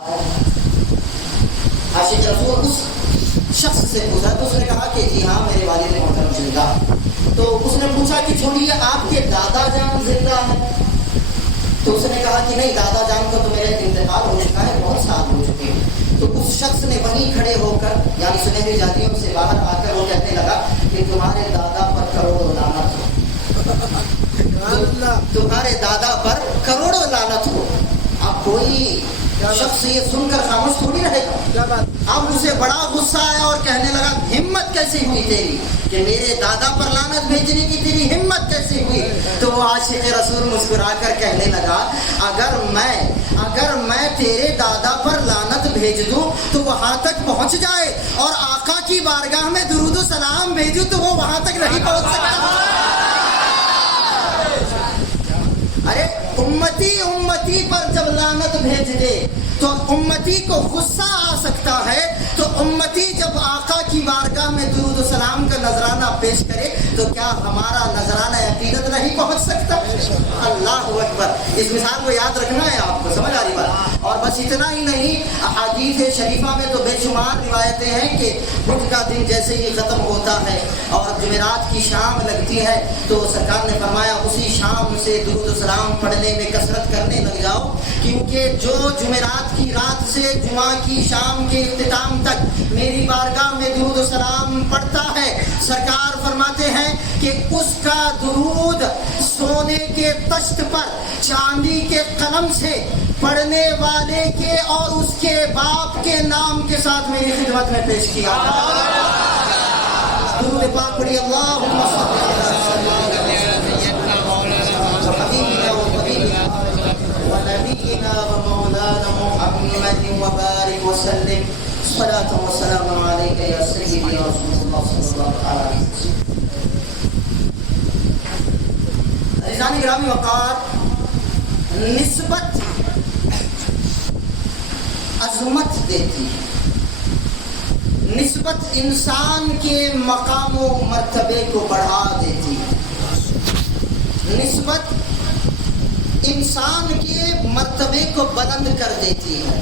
عاشق رسول اس شخص سے پوچھا تو اس نے کہا کہ جی ہاں میرے والد محترم زندہ. تو اس نے پوچھا کہ چھوڑیے آپ کے دادا جان زندہ ہیں؟ تو اس نے کہا کہ نہیں، دادا جان کو تو میرے انتقال ہو چکا ہے، بہت سال ہو چکے ہیں. تو اس شخص نے وہیں کھڑے ہو کر یعنی سنہری جاتیوں سے باہر آ کر وہ کہنے لگا کہ تمہارے دادا پر کروڑوں لعنت ہو، تمہارے دادا پر کروڑوں لعنت ہو. اب کوئی شخص یہ سن کر خاموش تھوڑی رہے گا. اب اسے بڑا غصہ آیا اور کہنے لگا ہمت کیسے ہوئی تیری کہ میرے دادا پر لعنت بھیجنے کی، تیری ہمت کیسے ہوئی؟ تو وہ عاشق رسول مسکرا کر کہنے لگا اگر میں تیرے دادا پر لعنت بھیج دوں تو وہاں تک پہنچ جائے، اور آقا کی بارگاہ میں درود و سلام بھیجوں تو وہ وہاں تک نہیں پہنچ سکتا. ارے امتی پر جب لعنت بھیج دے تو امتی کو غصہ آ سکتا ہے، تو امتی جب آقا کی بارگاہ میں درود و سلام کا نذرانہ پیش کرے تو کیا ہمارا نذرانہ عقیدت نہیں پہنچ سکتا؟ اللہ اکبر. اس مثال کو یاد رکھنا ہے آپ کو، سمجھ آ رہی بات؟ اور بس اتنا ہی نہیں، احادیث شریفہ میں تو بے شمار روایتیں ہیں کہ بدھ کا دن جیسے ہی ختم ہوتا ہے اور جمعرات کی شام لگتی ہے تو سرکار نے فرمایا اسی شام سے درود و سلام پڑھنے میں کثرت کرنے لگ جاؤ، کیونکہ جو جمعرات کی رات سے جمعہ کی شام کے اختتام تک میری بارگاہ میں درود و سلام پڑھتا ہے، سرکار فرماتے ہیں کہ اس کا درود سونے کے تشت پر چاندی کے قلم سے پڑھنے والے کے اور اس کے باپ کے نام کے ساتھ میری خدمت میں پیش کیا. درود پاک پڑھی اللہم صلی اللہ ونبينا ومولانا محمد وبارك وسلم صلاة وسلام عليك يا سيدي يا رسول الله صلى الله عليه وسلم. عزیزان گرامی وقار، نسبت عظمت دیتی ہے، نسبت انسان کے مقام و مرتبے کو بڑھا دیتی ہے، نسبت انسان کے مرتبے کو بلند کر دیتی ہے،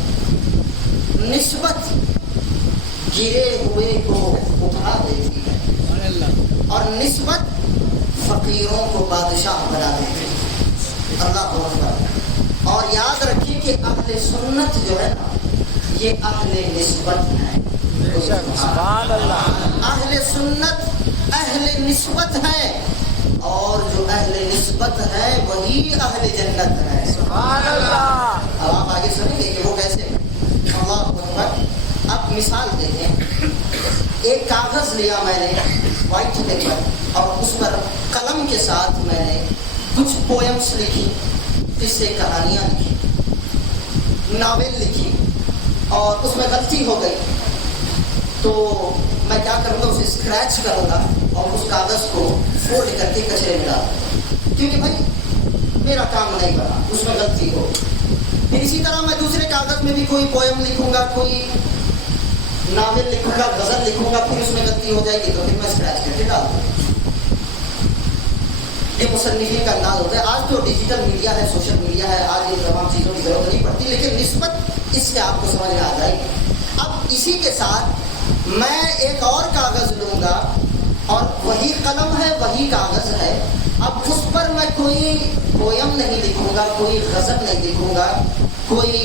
نسبت گرے ہوئے کو اٹھا دیتی ہے، اور نسبت فقیروں کو بادشاہ بنا دیتی ہے. اللہ اکبر. اور یاد رکھیے کہ اہل سنت جو ہے نا یہ اہل نسبت ہے. اہل سنت اہل نسبت ہے، اور جو اہل نسبت ہے وہی اہل جنت ہے. سبحان اللہ. اب آپ آگے سنیں گے کہ وہ کیسے. اللہ اکبر. اب مثال دیکھیں، ایک کاغذ لیا میں نے وائٹ پیپر، اور اس پر قلم کے ساتھ میں نے کچھ پوئمس لکھی، قصے کہانیاں لکھی، ناول لکھی، اور اس میں غلطی ہو گئی تو میں کیا کروں گا، اسے اسکریچ کروں گا اور اس کاغذ کو فولڈ کر کے کچرے میں ڈال دوں، کیونکہ بھائی میرا کام نہیں بنا، اس میں غلطی ہو. پھر اسی طرح میں دوسرے کاغذ میں بھی کوئی پوئم لکھوں گا، کوئی ناول لکھوں گا، غزل لکھوں گا، پھر اس میں غلطی ہو جائے گی تو پھر میں اسکریچ کر کے ڈال دوں. یہ مصنفین کا انداز ہوتا ہے. آج تو ڈیجیٹل میڈیا ہے، سوشل میڈیا ہے، آج یہ تمام چیزوں کی ضرورت نہیں پڑتی، لیکن نسبت اس سے آپ کو سمجھ میں آ جائے گی. اب اسی کے ساتھ میں ایک اور کاغذ لوں گا، اور وہی قلم ہے، وہی کاغذ ہے. اب اس پر میں کوئی پویم نہیں لکھوں گا، کوئی غزل نہیں لکھوں گا، کوئی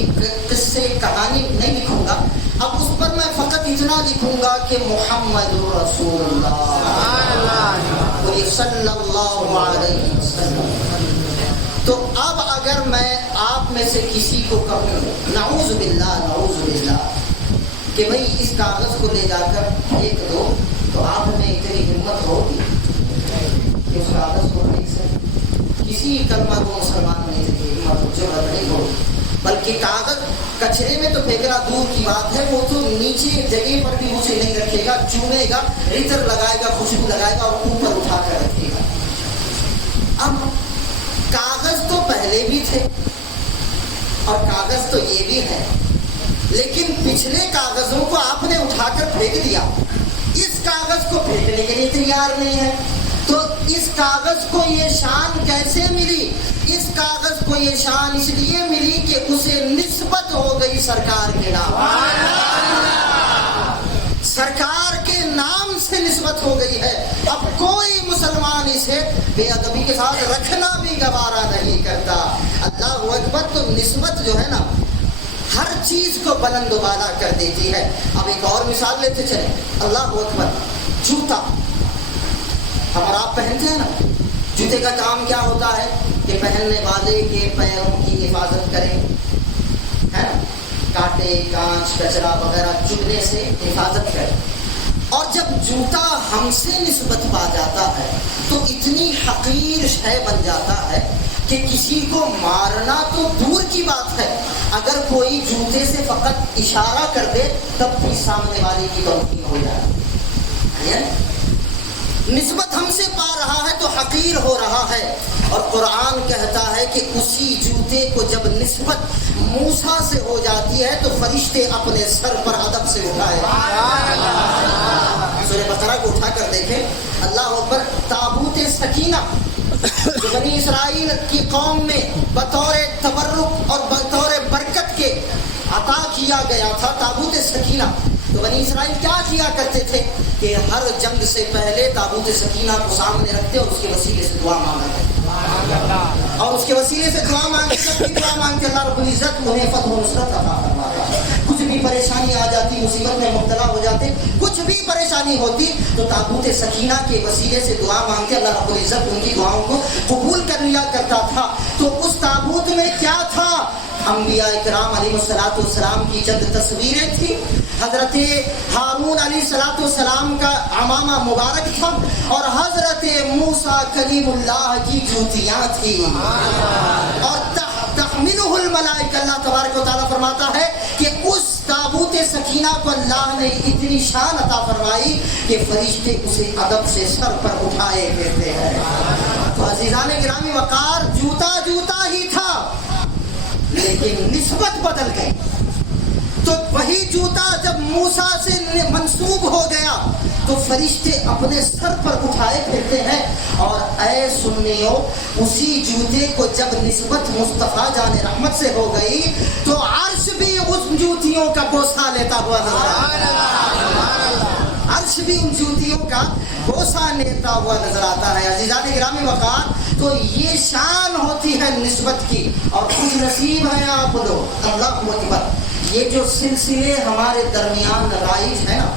قصے کہانی نہیں لکھوں گا. اب اس پر میں فقط اتنا لکھوں گا کہ محمد رسول اللہ صلی اللہ علیہ وسلم. تو اب اگر میں آپ میں سے کسی کو کہوں نعوذ باللہ کہ بھئی اس کاغذ کو لے جا کر پھینک دو، تو آپ میں اتنی ہمت ہوگی کہ اس کاغذ کو پھینک سکے؟ کسی کلمہ کو مسلمان نہیں دیکھے ہمت جرأت نہیں ہوگی. بلکہ کاغذ کچرے میں تو پھینکنا دور کی بات ہے، وہ تو نیچے جگہ پر بھی اسے نہیں رکھے گا، چومے گا، عطر لگائے گا، خوشبو لگائے گا، اور اوپر اٹھا کر رکھے گا. اب کاغذ تو پہلے بھی تھے اور کاغذ تو یہ بھی ہے، لیکن پچھلے کاغذوں کو آپ نے اٹھا کر پھینک دیا، اس کاغذ کو پھینکنے کے لیے تیار نہیں ہے. تو اس کاغذ کو یہ شان کیسے ملی اس کاغذ کو یہ شان اس لیے ملی کہ اسے نسبت ہو گئی سرکار کے نام، سرکار کے نام سے نسبت ہو گئی ہے۔ اب کوئی مسلمان اسے بے ادبی کے ساتھ رکھنا بھی گوارا نہیں کرتا۔ اللہ اکبر۔ تو نسبت جو ہے نا ہر چیز کو بلند و بالا کر دیتی ہے۔ اب ایک اور مثال لیتے چلیں، اللہ اکبر۔ جوتا ہم اور آپ پہنتے ہیں نا، جوتے کا کام کیا ہوتا ہے کہ پہننے والے کے پیروں کی حفاظت کرے، ہے نا، کانٹے کانچ کچرا وغیرہ چبھنے سے حفاظت کرے۔ اور جب جوتا ہم سے نسبت پا جاتا ہے تو اتنی حقیر شے بن جاتا ہے کہ کسی کو مارنا تو دور کی بات ہے، اگر کوئی جوتے سے فقط اشارہ کر دے تب بھی سامنے والے کی توہین ہو جائے۔ نسبت ہم سے پا رہا ہے تو حقیر ہو رہا ہے۔ اور قرآن کہتا ہے کہ اسی جوتے کو جب نسبت موسیٰ سے ہو جاتی ہے تو فرشتے اپنے سر پر ادب سے اٹھائے۔ سورہ بقرہ کو اٹھا کر دیکھیں، اللہ اکبر۔ تابوت سکینہ جو بنی اسرائیل کی قوم میں بطور تبرک اور بطور برکت کے عطا کیا گیا تھا، تابوت سکینہ، تو بنی اسرائیل کیا کیا کرتے تھے کہ ہر جنگ سے پہلے تابوت سکینہ کو سامنے رکھتے اور اس کے وسیلے سے دعا مانگتے، اور اس کے وسیلے سے دعا مانگتے اللہ رب العزت انہیں فتح و نصرت عطا فرماتا۔ کچھ بھی پریشانی آ جاتی، مصیبت میں مبتلا ہو جاتے، کچھ بھی پریشانی ہوتی تو تابوت سکینہ کے وسیلے سے دعا مانگتے، اللہ رب العزت ان کی دعاؤں کو قبول کر لیا کرتا تھا۔ تو اس تابوت میں کیا تھا؟ انبیاء کرام علیہ السلام کی چند تصویریں تھیں، حضرت ہارون علیہ السلام کا عمامہ مبارک تھا، اور حضرت موسیٰ کلیم اللہ کی جوتیاں تھیں، اور تحملہ الملائکہ۔ اللہ تبارک و تعالیٰ فرماتا ہے کہ اس تابوت سکینہ کو اللہ نے اتنی شان عطا فرمائی کہ فرشتے اسے ادب سے سر پر اٹھائے پھرتے ہیں۔ تو عزیزان گرامی وقار، جوتا جوتا ہی تھا لیکن نسبت بدل گئی۔ تو وہی جوتا جب موسیٰ سے منسوب ہو گیا تو فرشتے اپنے سر پر اٹھائے پھرتے ہیں۔ اور اے سنیو، اسی جوتے کو جب نسبت مصطفیٰ جان رحمت سے ہو گئی تو عرش بھی اس جوتیوں کا بوسہ لیتا ہوا نظر آتا ہے، عرش بھی ان جوتیوں کا بوسہ لیتا ہوا نظر آتا ہے۔ عزیزان گرامی وقار، تو یہ شان ہوتی ہے نسبت کی، اور خوش نصیب ہیں آپ لوگ۔ اللہ اکبر۔ یہ جو سلسلے ہمارے درمیان رائج ہے نا،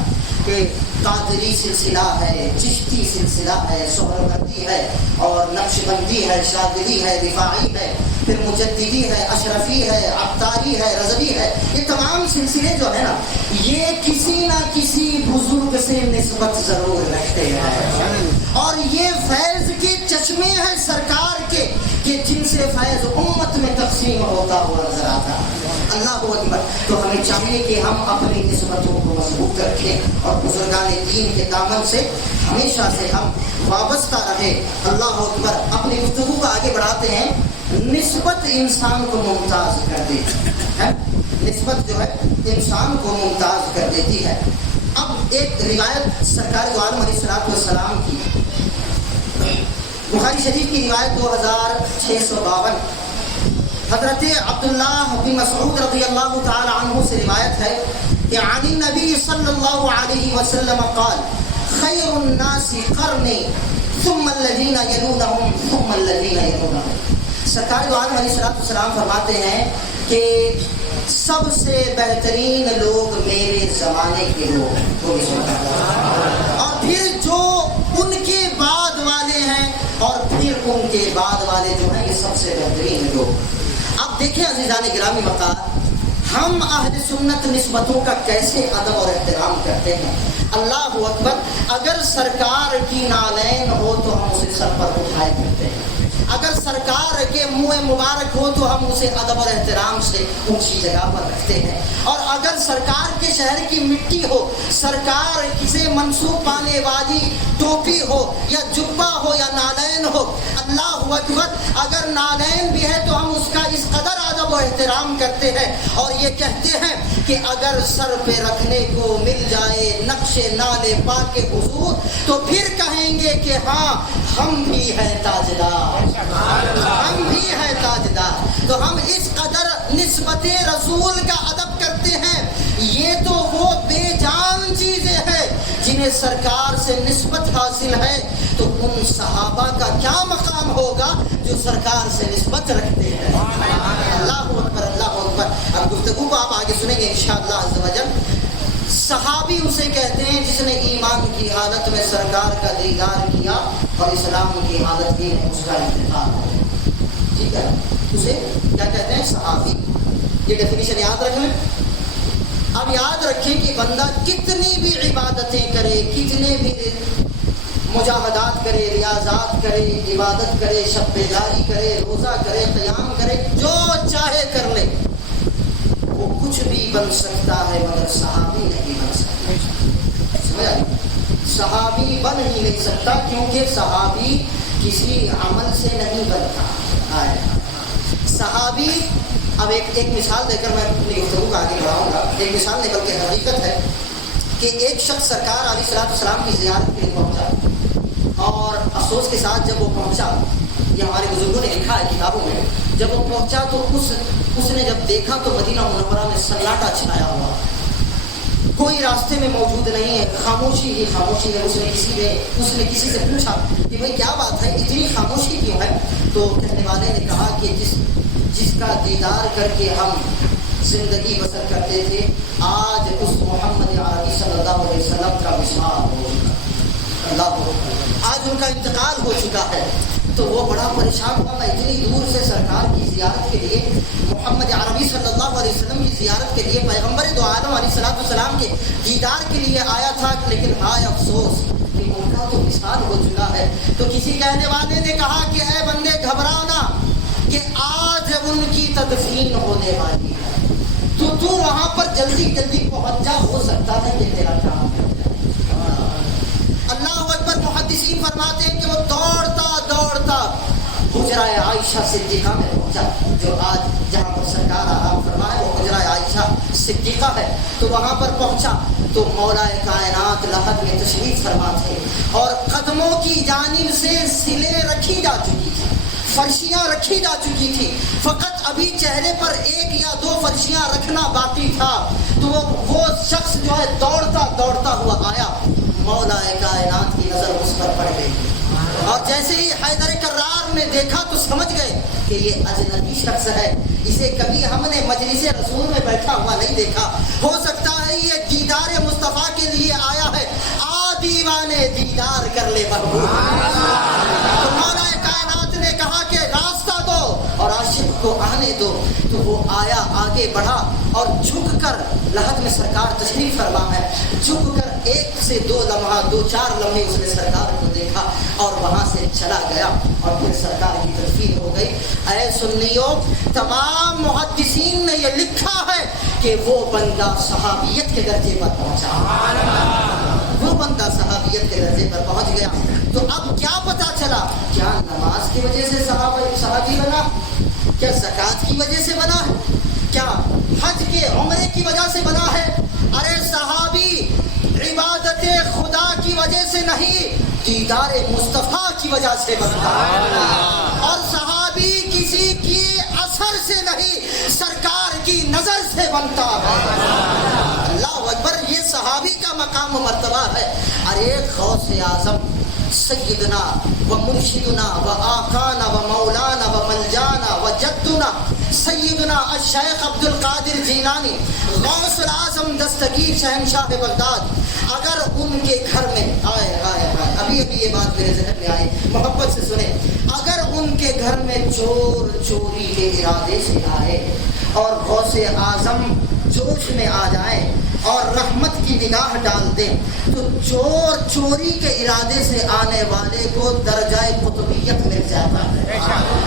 کہ قادری سلسلہ ہے، چشتی سلسلہ ہے، سہروردی ہے، اور نقش بندی ہے، شاذلی ہے، رفاعی ہے، پھر مجددی ہے، اشرفی ہے، عطاری ہے، رضوی ہے، یہ تمام سلسلے جو ہے نا، یہ کسی نہ کسی بزرگ سے نسبت ضرور رکھتے ہیں، اور یہ فیض کے چشمے ہیں سرکار کے کہ جن سے فیض امت میں تقسیم ہوتا ہوا نظر آتا ہے۔ اللہ اکبر۔ تو ہمیں چاہیے کہ ہم اپنی نسبتوں کو مضبوط رکھیں اور بزرگان دین کے دامن سے ہمیشہ سے ہم وابستہ رہے۔ اللہ اکبر۔ اپنی گفتگو کو آگے بڑھاتے ہیں۔ نسبت انسان کو ممتاز کر دیتی ہے، نسبت جو ہے انسان کو ممتاز کر دیتی ہے۔ اب ایک روایت سرکار دو عالم علیہ السلام کی، بخاری شریف کی روایت 2652، حضرت عبداللہ بن مسعود رضی اللہ تعالی عنہ سے روایت ہے کہ عن النبی صلی اللہ علیہ وسلم قال خیر الناس قرنی ثم الذین یلونہم ثم الذین یلونہم۔ سرکار دو عالم علیہ السلام فرماتے ہیں کہ سب سے بہترین لوگ میرے زمانے کے لوگ، اور پھر جو ان کے بعد والے ہیں، اور پھر ان کے بعد والے جو ہیں، یہ سب سے بہترین لوگ۔ اب دیکھیں عزیزان گرامی وقار، ہم اہل سنت نسبتوں کا کیسے ادب اور احترام کرتے ہیں۔ اللہ اکبر۔ اگر سرکار کی نالین ہو تو ہم اسے سر پر اٹھائے کرتے ہیں، اگر سرکار کے منہ مبارک ہو تو ہم اسے ادب اور احترام سے اونچی جگہ پر رکھتے ہیں، اور اگر سرکار کے شہر کی مٹی ہو، سرکار سے منسوب پانے والی ٹوپی ہو یا جبہ ہو یا نالین ہو، اللہ اکبر، اگر نالین بھی ہے تو ہم اس کا اس قدر ادب ادب و احترام کرتے ہیں اور یہ کہتے ہیں کہ اگر سر پہ رکھنے کو مل جائے نقش نال پاک حضور تو پھر کہیں گے کہ ہاں ہم بھی ہیں تاجدار، ہم بھی ہیں تاجدار۔ تو ہم اس قدر نسبت رسول کا ادب کرتے ہیں۔ یہ تو وہ بے جان چیزیں ہیں جنہیں سرکار سے نسبت حاصل ہے، تو ان صحابہ کا کیا مقام ہوگا جو سرکار سے نسبت رکھتے ہیں۔ اللہ اکبر، اللہ اکبر۔ اب گفتگو کو آپ آگے سنیں گے انشاءاللہ عز و جل۔ صحابی اسے کہتے ہیں جس نے ایمان کی حالت میں سرکار کا دیدار کیا اور اسلام کی حالت میں اس کا انتقال ہو۔ ٹھیک ہے، اسے کیا کہتے ہیں؟ صحابی۔ یہ ڈیفینیشن یاد رکھ لیں۔ اب یاد رکھیں کہ بندہ کتنی بھی عبادتیں کرے، کتنے بھی مجاہدات کرے، ریاضات کرے، عبادت کرے، شب بیداری کرے، روزہ کرے، قیام کرے، جو چاہے کر لے، وہ کچھ بھی بن سکتا ہے مگر صحابی نہیں بن سکتا۔ سمجھا؟ صحابی بن ہی نہیں سکتا کیونکہ صحابی کسی عمل سے نہیں بنتا ہے۔ صحابی، اب ایک مثال دے کر میں اپنی گفتگو کا آگے بڑھاؤں گا۔ ایک مثال نہیں بلکہ حقیقت ہے کہ ایک شخص سرکار علیہ الصلوۃ والسلام کی زیارت کے لیے پہنچا، اور افسوس کے ساتھ جب وہ پہنچا، یہ ہمارے بزرگوں نے لکھا ہے کتابوں میں، جب وہ پہنچا تو اس نے جب دیکھا تو مدینہ منورہ میں سناٹا چھایا ہوا، کوئی راستے میں موجود نہیں ہے، خاموشی ہی خاموشی ہے۔ اس نے کسی سے پوچھا کہ بھئی کیا بات ہے، اتنی خاموشی کیوں ہے؟ تو کہنے والے نے کہا کہ جس کا دیدار کر کے ہم زندگی بسر کرتے تھے، آج اس محمد عربی صلی اللہ علیہ وسلم کا وصال ہو چکا، اللہ، آج ان کا انتقال ہو چکا ہے۔ تو وہ بڑا پریشان ہوا، میں اتنی دور سے سرکار کی زیارت کے لیے، محمد عربی صلی اللہ علیہ وسلم کی زیارت کے لیے، پیغمبر دو عالم علیہ الصلوۃ والسلام کے دیدار کے لیے آیا تھا، لیکن ہائے افسوس کہ ان کا تو وصال ہو چکا ہے۔ تو کسی کہنے والے نے کہا کہ اے بندے گھبراؤ نہ، کہ آج ان کی تدفین ہونے والی ہے، تو وہاں پر جلدی جلدی پہنچ جا، ہو سکتا ہے کہ تیرا کام ہے۔ اللہ اکبر۔ محدثین فرماتے ہیں کہ وہ دوڑتا حجرہ عائشہ صدیقہ میں پہنچا، جو آج جہاں پر سرکار آرام فرما ہے وہ حجرہ عائشہ صدیقہ ہے۔ تو وہاں پر پہنچا تو مولا کائنات لحد میں تشریف فرما تھے، اور قدموں کی جانب سے سلیں رکھی جا چکی تھی، فرشیاں رکھی جا چکی تھی، فقط ابھی چہرے پر ایک یا دو فرشیاں رکھنا باقی تھا۔ تو وہ شخص جو ہے دوڑتا ہوا آیا، مولا کائنات کی نظر اس پر پڑ گئی، اور جیسے ہی حیدر کرار نے دیکھا تو سمجھ گئے کہ یہ اجنبی شخص ہے، اسے کبھی ہم نے مجلس رسول میں بیٹھا ہوا نہیں دیکھا، ہو سکتا ہے یہ دیدار مصطفیٰ کے لیے آیا ہے، آ دیوانے دیدار کر لے محبوب۔ تو مولا کائنات نے کہا کہ راستہ دو اور عاشق کو آنے دو۔ تو وہ آیا، آگے بڑھا، اور جھک کر، لحد میں سرکار تشریف فرما ہے، جھک کر ایک سے دو لمحہ، دو چار لمحے اس نے سرکار کو دیکھا اور وہاں سے چلا گیا، اور پھر سرکار کی تدفین ہو گئی۔ اے سنیو، تمام محدثین نے یہ لکھا ہے کہ وہ بندہ صحابیت کے درجے پر پہنچا، وہ بندہ صحابیت کے درجے پر پہنچ گیا۔ تو اب کیا پتا چلا؟ کیا نماز کی وجہ سے صحابی بنا؟ کیا زکوٰۃ کی وجہ سے بنا ہے؟ کیا حج کے عمرے کی وجہ سے بنا ہے؟ ارے صحابی عبادت خدا کی وجہ سے نہیں، دیدار مصطفیٰ کی وجہ سے بنتا ہے، اور صحابی کسی کی اثر سے نہیں، سرکار کی نظر سے بنتا ہے۔ اللہ اکبر۔ یہ صحابی کا مقام و مرتبہ ہے۔ ارے غوث اعظم سیدنا و مرشدنا و آقانا و مولانا و ملجانا و جدنا سیدنا الشیخ عبد القادر جیلانی، غوث الاعظم دستگیر شہنشاہ بغداد، اگر ان کے گھر میں ابھی یہ بات میرے ذہن میں آئی، محبت سے سنیں، اگر ان کے گھر میں چور چوری کے ارادے سے آئے اور غوث اعظم جوش میں آ جائے اور رحمت کی نگاہ ڈال دیں، تو چور چوری کے ارادے سے آنے والے کو درجہ قطبیت مل جاتا ہے،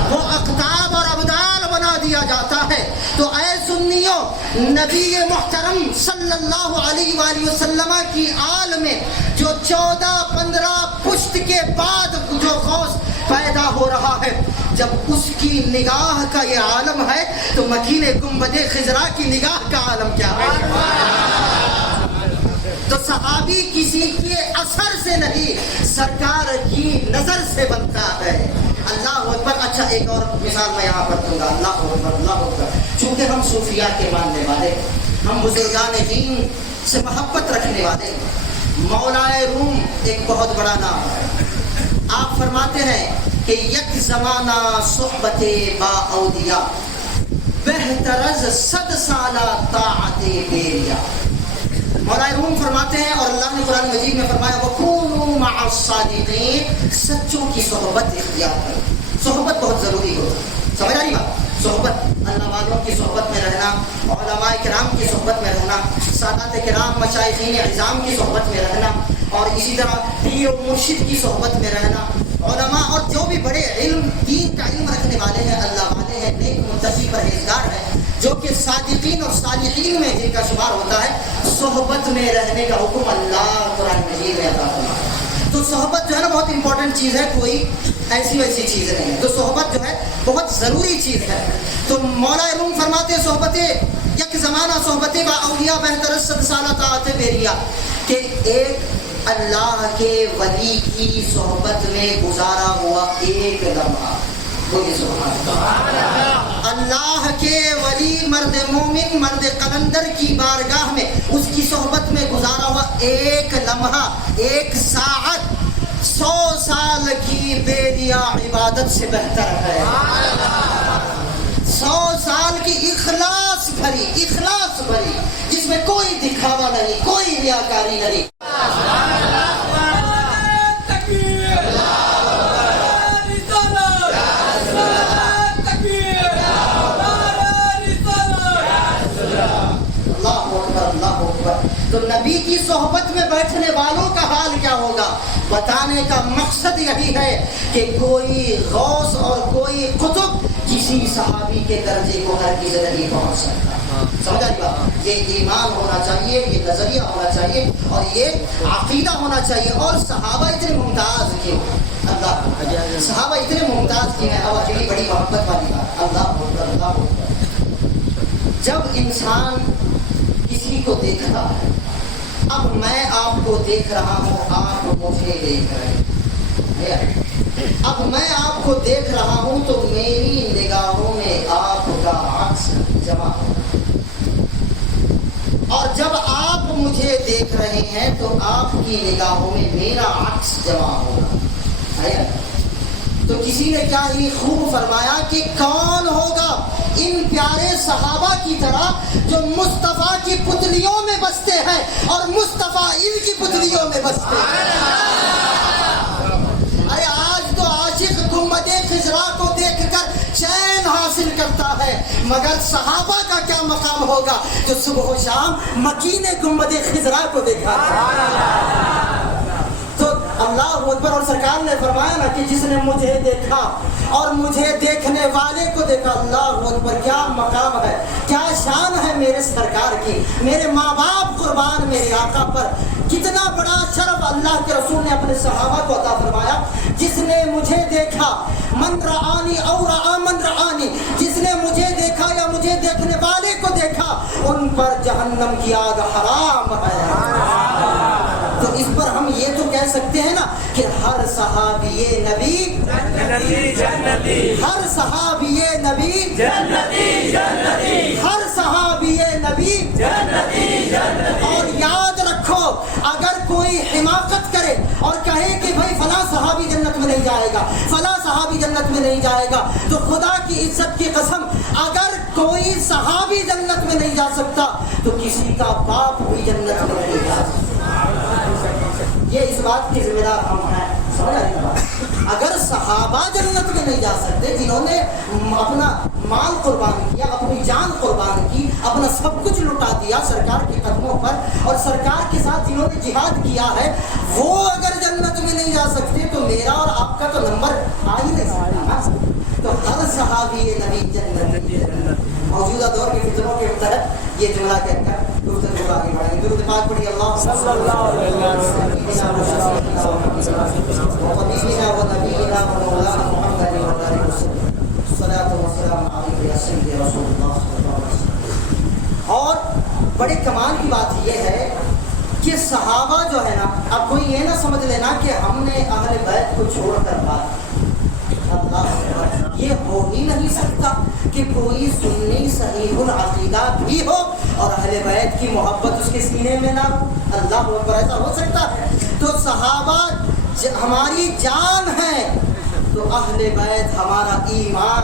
وہ اقطاب اور ابدال بنا دیا جاتا ہے۔ تو اے سنیوں، نبی محترم صلی اللہ علیہ وآلہ وسلم کی آل میں جو 14-15 پشت کے بعد جو غوث پیدا ہو رہا ہے، جب اس کی نگاہ کا یہ عالم ہے تو مکین گنبد خضرا کی نگاہ کا عالم کیا ہے؟ تو صحابی کسی کے اثر سے نہیں، سرکار کی نظر سے بنتا ہے۔ اللہ اکبر۔ اچھا ایک اور مثال میں یہاں پر دوں گا۔ اللہ اکبر، اللہ اکبر۔ چونکہ ہم صوفیاء کے ماننے والے، ہم بزرگان دین سے محبت رکھنے والے، مولا روم ایک بہت بڑا نام ہے۔ آپ فرماتے ہیں کہ یک زمانہ صحبت با اولیاء بہتر از 100 سالہ طاعت بیریا۔ مولا روم فرماتے ہیں، اور اللہ نے قرآن مجید میں فرمایا وَكُونُوا مَعَ الصَّادِقِينَ، سچوں کی صحبت اختیار کرو۔ صحبت بہت ضروری ہوتی ہے، سمجھ آ رہی بات؟ صحبت، اللہ والوں کی صحبت میں رہنا، علماء کرام کی صحبت میں رہنا، سادات کرام مشائخین عظام کی صحبت میں رہنا، اور اسی طرح پیر و مرشد کی صحبت میں رہنا، علماء اور جو بھی بڑے علم دین کا علم رکھنے والے ہیں، اللہ والے ہیں، نیک متقی پرہیزگار ہیں، جو کہ صادقین اور صالحین میں جن کا شمار ہوتا ہے، صحبت میں رہنے کا حکم اللہ قرآن مجید میں عطا فرمایا ہے۔ تو صحبت جو ہے نا بہت امپورٹنٹ چیز ہے، کوئی ایسی ویسی چیز نہیں ہے۔ تو صحبت جو ہے بہت ضروری چیز ہے۔ تو مولا روم فرماتے ہیں صحبت یک زمانہ صحبت با اولیاء بہتر 100 سالہ طاعت بیریا، کہ ایک اللہ کے ولی کی صحبت میں گزارا ہوا ایک لمحہ، بولیے سبحان اللہ، اللہ کے ولی مرد مومن مرد قلندر کی بارگاہ میں اس کی صحبت میں گزارا ہوا ایک لمحہ، ایک ساعت 100 سال کی بیریا عبادت سے بہتر ہے۔ 100 سال کی اخلاص بھری جس میں کوئی دکھاوا نہیں، کوئی ریاکاری نہیں۔ تو نبی کی صحبت میں بیٹھنے والوں کا حال کیا ہوگا؟ بتانے کا مقصد یہی ہے کہ کوئی غوث اور کوئی قطب کسی صحابی کے درجے کو ہرگز نہیں پہنچ سکتا۔ سمجھ آئی بات؟ یہ ایمان ہونا چاہیے، یہ نظریہ ہونا چاہیے، اور یہ عقیدہ ہونا چاہیے۔ اور صحابہ اتنے ممتاز کیوں؟ اللہ، صحابہ اتنے ممتاز کیوں ہیں؟ اب اکیلی بڑی محبت والی بات، اللہ اکبر۔ جب انسان کسی کو دیکھتا ہے، اب میں آپ کو دیکھ رہا ہوں، آپ مجھے دیکھ رہے ہیں، اب میں آپ کو دیکھ رہا ہوں تو میری نگاہوں میں آپ کا عکس جمع ہو، اور جب آپ مجھے دیکھ رہے ہیں تو آپ کی نگاہوں میں میرا عکس جمع ہوگا۔ تو کسی نے کیا ہی خوب فرمایا کہ کون ہوگا ان پیارے صحابہ کی طرح جو مصطفیٰ کی پتلیوں میں بستے ہیں اور مصطفیٰ ان کی پتلیوں میں بستے ہیں۔ ارے آج تو عاشق گنبد خضرا کو دیکھ کر چین حاصل کرتا ہے، مگر صحابہ کا کیا مقام ہوگا جو صبح و شام مکین گنبد خضرا کو دیکھا ہے۔ تو اللہ اکبر۔ اور سرکار نے فرمایا نا کہ جس نے مجھے دیکھا اور مجھے دیکھنے والے کو دیکھا، اللہ اکبر، کیا مقام ہے، کیا شان ہے میرے سرکار کی، میرے ماں باپ قربان میرے آقا پر۔ کتنا بڑا شرف اللہ کے رسول نے اپنے صحابہ کو عطا فرمایا۔ جس نے مجھے دیکھا، من رآنی او رآ من رآنی، جس نے مجھے دیکھا یا مجھے دیکھنے والے کو دیکھا، ان پر جہنم کی آگ حرام ہے۔ تو اس پر ہم یہ تو کہہ سکتے ہیں نا کہ ہر صحابی نبی جنتی جنتی، ہر صحابی نبی جنتی جنتی، ہر صحابی نبی جنتی جنتی۔ اور یاد رکھو، اگر کوئی حماقت کرے اور کہے کہ بھائی فلاں صحابی جنت میں نہیں جائے گا، فلاں صحابی جنت میں نہیں جائے گا، تو خدا کی عزت کی قسم اگر کوئی صحابی جنت میں نہیں جا سکتا تو کسی کا باپ بھی جنت میں نہیں جا سکتا۔ یہ اس بات کی ذمہ دار ہم ہیں، سمجھ آ رہی ہے؟ اگر صحابہ جنت میں نہیں جا سکتے جنہوں نے اپنا مال قربان کیا، اپنی جان قربان کی، اپنا سب کچھ لٹا دیا سرکار کے قدموں پر، اور سرکار کے ساتھ جنہوں نے جہاد کیا ہے، وہ اگر جنت میں نہیں جا سکتے تو میرا اور آپ کا تو نمبر آ ہی نہیں سکتا نا۔ تو ہر صحابی نبی جنت. موجودہ دور کے فتنوں کے تحت یہ جملہ کہہ کر گفتگو کو آگے بڑھائیں. درود پاک پڑھیے اللہ صلی اللہ علیہ وسلم وحبیبنا ونبینا ومولانا محمد وعلى آله وسلم. الصلاۃ والسلام علیک یا سیدی رسول اللہ صلی اللہ علیہ وسلم. اور بڑے کمال کی بات یہ ہے کہ صحابہ جو ہے نا، اب کوئی یہ نہ سمجھ لینا کہ ہم نے اہل بیت کو چھوڑ کر بات، اللہ یہ ہو ہی نہیں سکتا کہ کوئی سنی صحیح العقیدہ بھی ہو اور اہل بیت کی محبت اس کے سینے میں نہ ہو. اللہ اکبر، ایسا ہو سکتا ہے؟ تو صحابہ ہماری جان ہے، تو اہل بیت ہمارا ایمان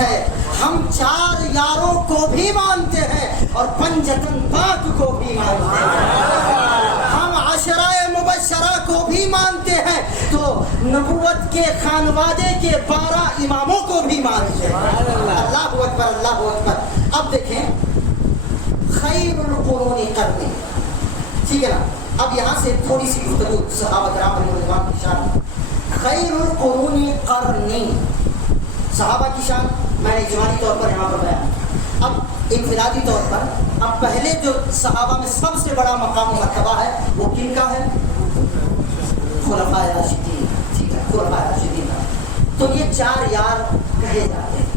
ہے. ہم چار یاروں کو بھی مانتے ہیں اور پنجتن پاک کو بھی مانتے ہیں. ہم عشرہ مبشرہ کو بھی مانتے ہیں، تو نبوت کے خانوادے کے 12 اماموں کو بھی مانتے ہیں. اللہ اکبر، اللہ اکبر. اب دیکھیں خیر القرون قرنی، ٹھیک ہے نا. اب یہاں سے تھوڑی سی گفتگو صحابہ کرام رضوان کی شان. خیر القرون قرنی، صحابہ کی شان میں نے اجمالی طور پر یہاں پر بیان. اب انفرادی طور پر اب پہلے جو صحابہ میں سب سے بڑا مقام و مرتبہ ہے وہ کن کا ہے؟ خلفاء راشدین. ٹھیک ہے، خلفاء راشدین. تو یہ 4 یار کہے جاتے ہیں.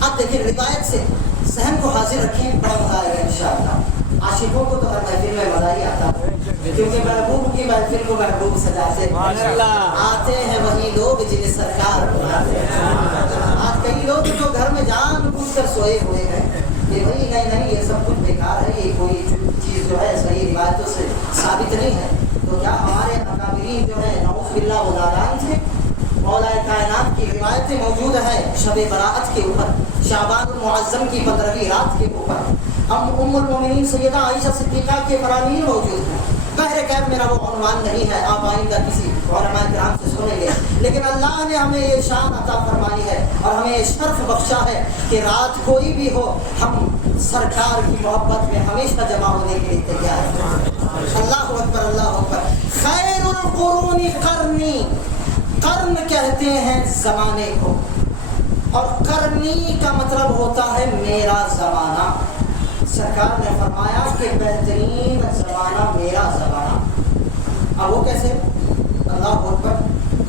اب دیکھیں روایت سے ذہن کو حاضر رکھیں، بڑا مزہ آئے گا انشاءاللہ. عاشقوں کو تو ہر محفل میں مزہ ہی آتا ہے، کیونکہ محبوب کی محفل کو محبوب سجاتے آتے ہیں وہی لوگ جنہیں سرکار بلاتے ہیں. آج کئی لوگ جو گھر میں جان بوجھ کر سوئے ہوئے ہیں کہ بھائی نہیں یہ سب کچھ بیکار ہے، یہ کوئی چیز جو ہے صحیح روایتوں سے ثابت نہیں ہے. تو کیا ہمارے اکابرین جو ہے نعوذ باللہ وہ نادان تھے؟ مولا کائنات کی روایتیں موجود ہیں شب برات کے اوپر، شعبان المعظم کی 15ویں رات کے اوپر. ام المومنین سیدہ عائشہ صدیقہ کے فرامین موجود ہیں. بہر کیف میرا وہ عنوان نہیں ہے، آپ آئندہ کسی علماء کرام سے سنیں گے. لیکن اللہ نے ہمیں یہ شان عطا فرمائی ہے اور ہمیں یہ شرف بخشا ہے کہ رات کوئی بھی ہو ہم سرکار کی محبت میں ہمیشہ جمع ہونے کے لیے تیار ہیں. اللہ اکبر، اللہ اکبر. خیر القرون قرنی، قرن کہتے ہیں زمانے کو، اور قرنی کا مطلب ہوتا ہے میرا زمانہ. سرکار نے فرمایا کہ بہترین زمانہ میرا زمانہ. اب وہ کیسے؟ اللہ اکبر.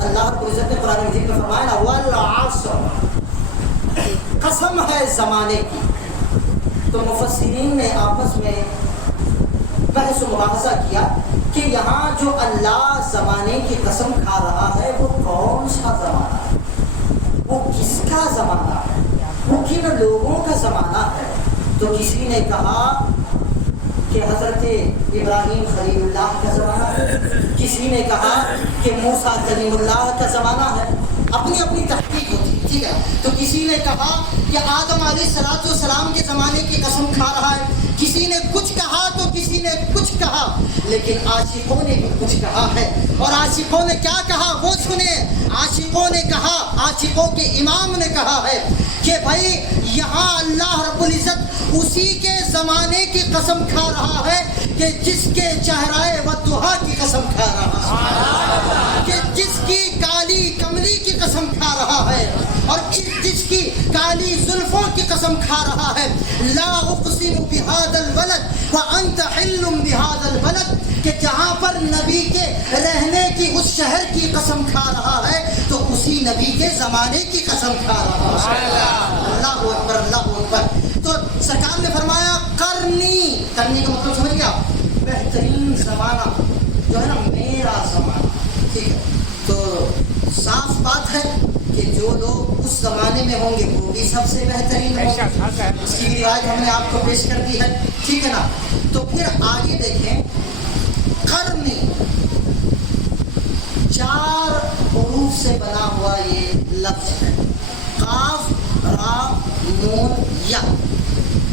اللہ رب العزت نے قرآن مجید میں فرمایا نا والعصر، قسم ہے زمانے کی. تو مفسرین نے آپس میں بحث و مباحثہ کیا کہ یہاں جو اللہ زمانے کی قسم کھا رہا ہے وہ کون سا زمانہ ہے، وہ کس کا زمانہ ہے، وہ کن لوگوں کا زمانہ ہے. تو کسی نے کہا کہ حضرت ابراہیم خلیل اللہ کا زمانہ ہے، کسی نے کہا کہ موسیٰ کلیم اللہ کا زمانہ ہے. اپنی اپنی تحقیق ہوتی ہے، ٹھیک ہے. تو کسی نے کہا کہ آدم علیہ السلام کے زمانے کی قسم کھا رہا ہے. کسی نے کچھ کہا تو کسی نے کچھ کہا، لیکن عاشقوں نے بھی کچھ کہا ہے. اور عاشقوں نے کیا کہا وہ سنیں. عاشقوں نے کہا، عاشقوں کے امام نے کہا ہے کہ بھائی یہاں اللہ رب العزت اسی کے زمانے کی قسم کھا رہا ہے کہ جس کے چہرائے والضحیٰ کی قسم کھا رہا ہے، کہ جس کی کالی کملی کی قسم کھا رہا ہے، اور جس کی کالی زلفوں کی قسم کھا رہا ہے. لا اقسم بہذا البلد وانت حل بہذا البلد، کہ جہاں پر نبی کے رہنے کی اس شہر کی قسم کھا رہا ہے تو اسی نبی کے زمانے کی قسم کھا رہا ہے. اللہ اکبر، اللہ اکبر. تو سرکار نے فرمایا قرنی، کرنی کا مطلب سمجھ گیا؟ بہترین زمانہ جو ہے نا میرا زمانہ. ٹھیک ہے، تو صاف بات ہے کہ جو لوگ اس زمانے میں ہوں گے وہ بھی سب سے بہترین ہوں گے. اس کی روایت ہم نے آپ کو پیش کر دی ہے، ٹھیک ہے نا. تو پھر آگے دیکھیں، قرنی 4 حروف سے بنا ہوا یہ لفظ ہے. قاف، را، نون، یا.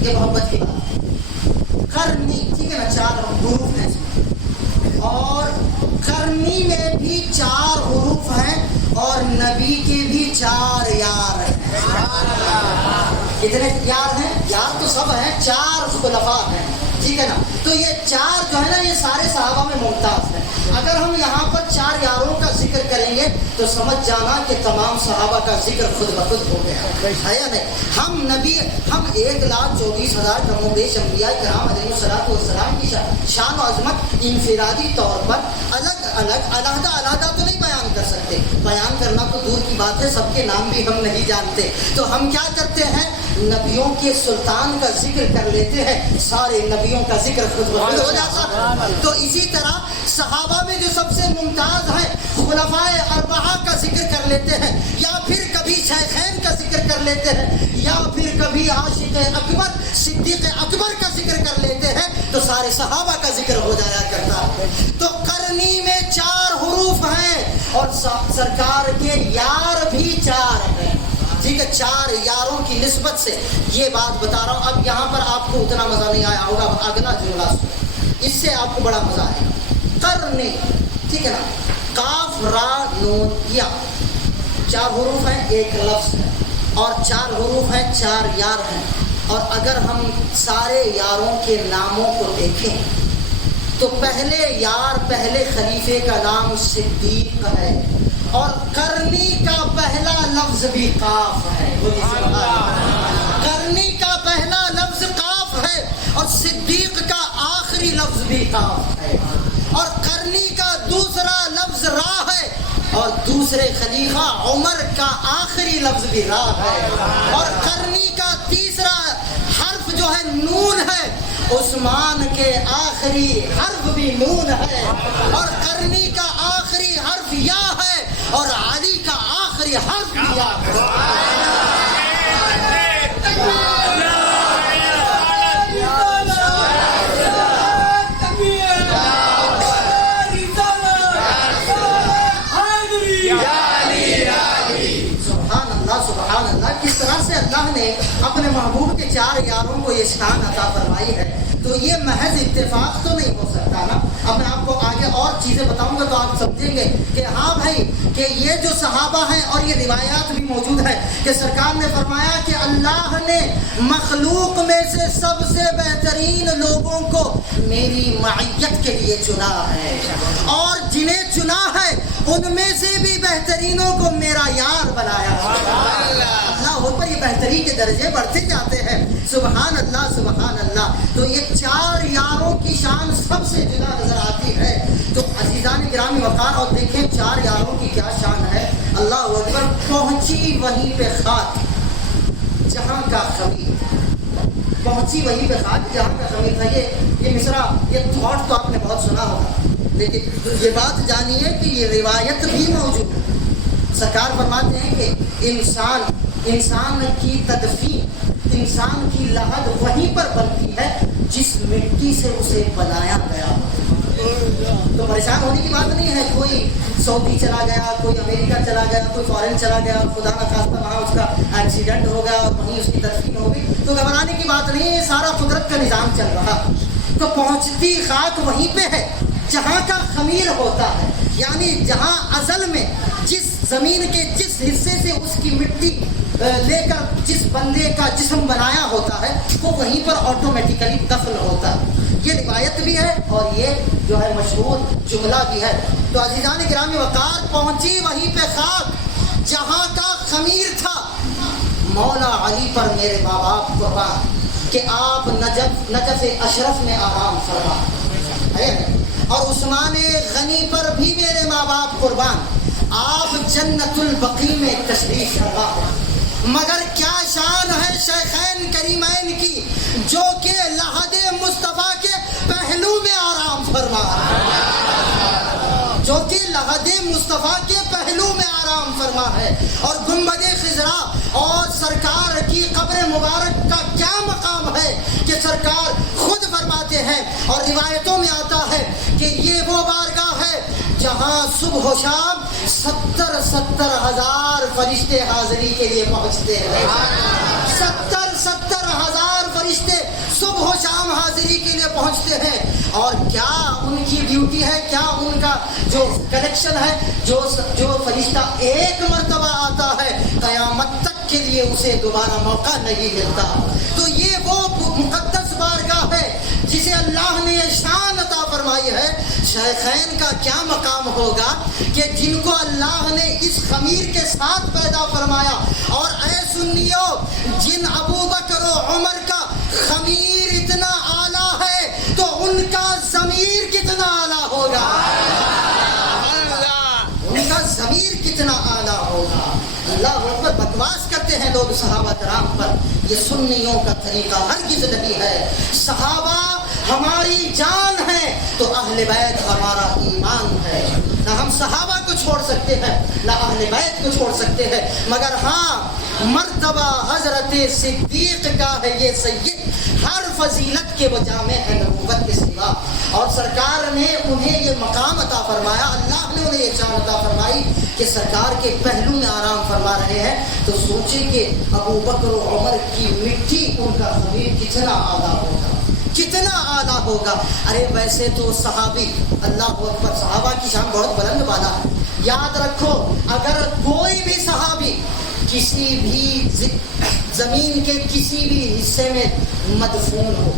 یہ محبت کی بات ہے. قرنی، ٹھیک ہے نا، 4 حروف ہیں. اور قرنی میں بھی 4 حروف ہیں اور نبی کے بھی 4 یار ہیں. کتنے یار ہیں؟ یار تو سب ہیں، 4 خلفاء ہیں. ٹھیک ہے نا. تو یہ چار جو ہے نا یہ سارے صحابہ میں ممتاز ہیں. اگر ہم یہاں پر 4 یاروں کا ذکر کریں گے تو سمجھ جانا کہ تمام صحابہ کا ذکر خود بخود ہو گیا ہے یا نہیں. ہم 1,24,000 کم و بیش انبیاء کرام علیہ الصلوۃ والسلام کی شان و عظمت انفرادی طور پر علیحدہ تو نہیں بیان کر سکتے. بیان کرنا تو دور کی بات ہے، سب کے نام بھی ہم نہیں جانتے. تو ہم کیا کرتے ہیں، نبیوں کے سلطان کا ذکر کر لیتے ہیں، سارے نبیوں کا ذکر خود بخود ہو جاتا ہے. تو اسی طرح صحابہ میں جو سب سے ممتاز ہے خلفائے اربعہ کا ذکر کر لیتے ہیں، یا پھر کبھی شیخین کا ذکر کر لیتے ہیں، یا پھر کبھی عاشق اکبر صدیق اکبر کا ذکر کر لیتے ہیں، تو سارے صحابہ کا ذکر ہو جایا کرتا ہے. تو قرنی میں 4 حروف ہیں اور سرکار کے یار بھی 4 ہیں. ٹھیک ہے، 4 یاروں کی نسبت سے یہ بات بتا رہا ہوں. اب یہاں پر آپ کو اتنا مزہ نہیں آیا ہوگا، اگلا جملہ اس سے آپ کو بڑا مزہ آئے گا. قرنی، ٹھیک ہے نا، قاف را نون یا 4 حروف ہیں، ایک لفظ ہے، اور 4 حروف ہیں، 4 یار ہیں. اور اگر ہم سارے یاروں کے ناموں کو دیکھیں تو پہلے یار، پہلے خلیفے کا نام صدیق ہے، اور قرنی کا پہلا لفظ بھی قاف ہے. قرنی کا پہلا لفظ قاف ہے اور صدیق کا آخری لفظ بھی قاف ہے، اور قرنی کا دوسرا لفظ را ہے، اور دوسرے خلیفہ عمر کا آخری لفظ بھی را ہے، اور قرنی کا تیسرا حرف جو ہے نون ہے، عثمان کے آخری حرف بھی نون ہے، اور قرنی کا آخری حرف یا ہے، اور علی کا آخری حرف بھی یا ہے. سبحان اللہ، کس طرح سے اللہ نے اپنے محبوب کے 4 یاروں کو یہ شان عطا فرمائی ہے. تو یہ محض اتفاق تو نہیں ہو سکتا نا. اب میں آپ کو آگے اور چیزیں بتاؤں گا تو آپ سمجھیں گے کہ ہاں بھائی، کہ یہ جو صحابہ ہیں، اور یہ روایات بھی موجود ہے کہ سرکار نے فرمایا کہ اللہ نے مخلوق میں سے سب سے بہترین لوگوں کو میری معیت کے لیے چنا ہے، اور جنہیں چنا ہے ان میں سے بھی بہترینوں کو میرا یار بنایا ہے. اللہ اوپر یہ بہتری کے درجے بڑھتے جاتے ہیں. سبحان اللہ، سبحان اللہ. تو یہ 4 یاروں کی شان سب سے جدا نظر آتی ہے. تو عزیزان گرامی وقار، اور دیکھیں 4 یاروں کی کیا شان ہے. اللہ اکبر. پہنچی وہیں پہ خاک جہاں کا خمیر، پہنچی وہیں پہ خاک جہاں کا خمیر تھا. یہ مصرع، یہ تھاٹ تو آپ نے بہت سنا ہوگا، لیکن یہ بات جانیے کہ یہ روایت بھی موجود ہے. سرکار فرماتے ہیں کہ انسان کی تدفین، انسان کی لحد وہیں پر بنتی ہے جس مٹی سے اسے بنایا گیا. تو پریشان ہونے کی بات نہیں ہے. کوئی سعودی چلا گیا، کوئی امریکہ چلا گیا، کوئی فارن چلا گیا، خدا نہ خواستہ وہاں اس کا ایکسیڈنٹ ہو گیا اور وہیں اس کی تدفین ہو گئی، تو گھبرانے کی بات نہیں ہے. سارا قدرت کا نظام چل رہا. تو پہنچتی خاک وہیں پہ ہے جہاں کا خمیر ہوتا ہے، یعنی جہاں ازل میں جس زمین کے جس حصے سے اس کی مٹی لے کر جس بندے کا جسم بنایا ہوتا ہے، وہ وہیں پر آٹومیٹیکلی دفن ہوتا ہے. یہ روایت بھی ہے اور یہ جو ہے مشہور جملہ بھی ہے. تو عزیزان گرامی وقار، پہنچی وہیں پہ خاک جہاں کا خمیر تھا. مولا علی پر میرے ماں باپ قربان کہ آپ نجف اشرف میں آرام فرما ہے، اور عثمان غنی پر بھی میرے ماں باپ قربان، آپ جنت البقیع میں تشریف فرما. مگر کیا شان ہے شیخین کریمین کی جو کہ لحد مصطفیٰ کے پہلو میں آرام فرما، جو کہ لحد مصطفیٰ کے پہلو میں آرام فرما ہے. اور گنبد خضرا اور سرکار کی قبر مبارک کا کیا مقام ہے کہ سرکار خود فرماتے ہیں، اور روایتوں میں آتا ہے کہ یہ وہ بارگاہ ہے جہاں صبح و شام 70,000 فرشتے حاضری کے لیے پہنچتے ہیں. 70,000 فرشتے صبح و شام حاضری کے لیے پہنچتے ہیں. اور کیا ان کی ڈیوٹی ہے، کیا ان کا جو کنیکشن ہے، جو فرشتہ ایک مرتبہ آتا ہے قیامت تک کے لیے اسے دوبارہ موقع نہیں ملتا. تو یہ وہ مقدس بارگاہ ہے جسے اللہ نے یہ شان عطا فرمائی ہے، شیخین کا کیا مقام ہوگا کہ جن کو اللہ نے اس خمیر کے ساتھ پیدا فرمایا. اور اے سنیو، جن ابو بکر و عمر کا خمیر اتنا اعلیٰ ہے تو ان کا ضمیر کتنا اعلیٰ ہوگا، ان کا ضمیر کتنا اعلیٰ ہوگا. اللہ اکبر. بکواس کرتے ہیں لوگ صحابہ کرام پر، یہ سنیوں کا طریقہ ہرگز نہیں ہے. صحابہ ہماری جان ہے تو اہل بیت ہمارا ایمان ہے. نہ ہم صحابہ کو چھوڑ سکتے ہیں نہ اہل بیت کو چھوڑ سکتے ہیں، مگر ہاں مرتبہ حضرت صدیق کا ہے یہ سید، ہر فضیلت کے وہ جامع ہے نبوت کے سوا. اور سرکار نے انہیں یہ مقام عطا فرمایا، اللہ نے انہیں یہ شان عطا فرمائی کہ سرکار کے پہلو میں آرام فرما رہے ہیں. تو سوچیں کہ ابو بکر و عمر کی مٹی ان کا خمیر کتنا اعلیٰ ہوگا، کتنا اعلیٰ ہوگا. ارے ویسے تو صحابی، اللہ اکبر، صحابہ کی شان بہت بلند والا ہے. یاد رکھو، اگر کوئی بھی صحابی کسی بھی زمین کے کسی بھی حصے میں مدفون ہو،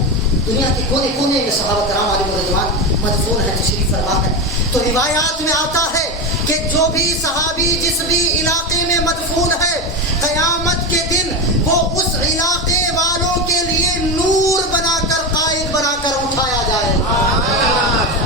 دنیا کے کونے کونے میں صحابہ کرام علیہ رضوان مدفون ہے، تشریف فرما ہے، تو روایات میں آتا ہے کہ جو بھی صحابی جس بھی علاقے میں مدفون ہے، قیامت کے دن وہ اس علاقے والوں کے لیے نور بنا کر، قائد بنا کر اٹھایا جائے.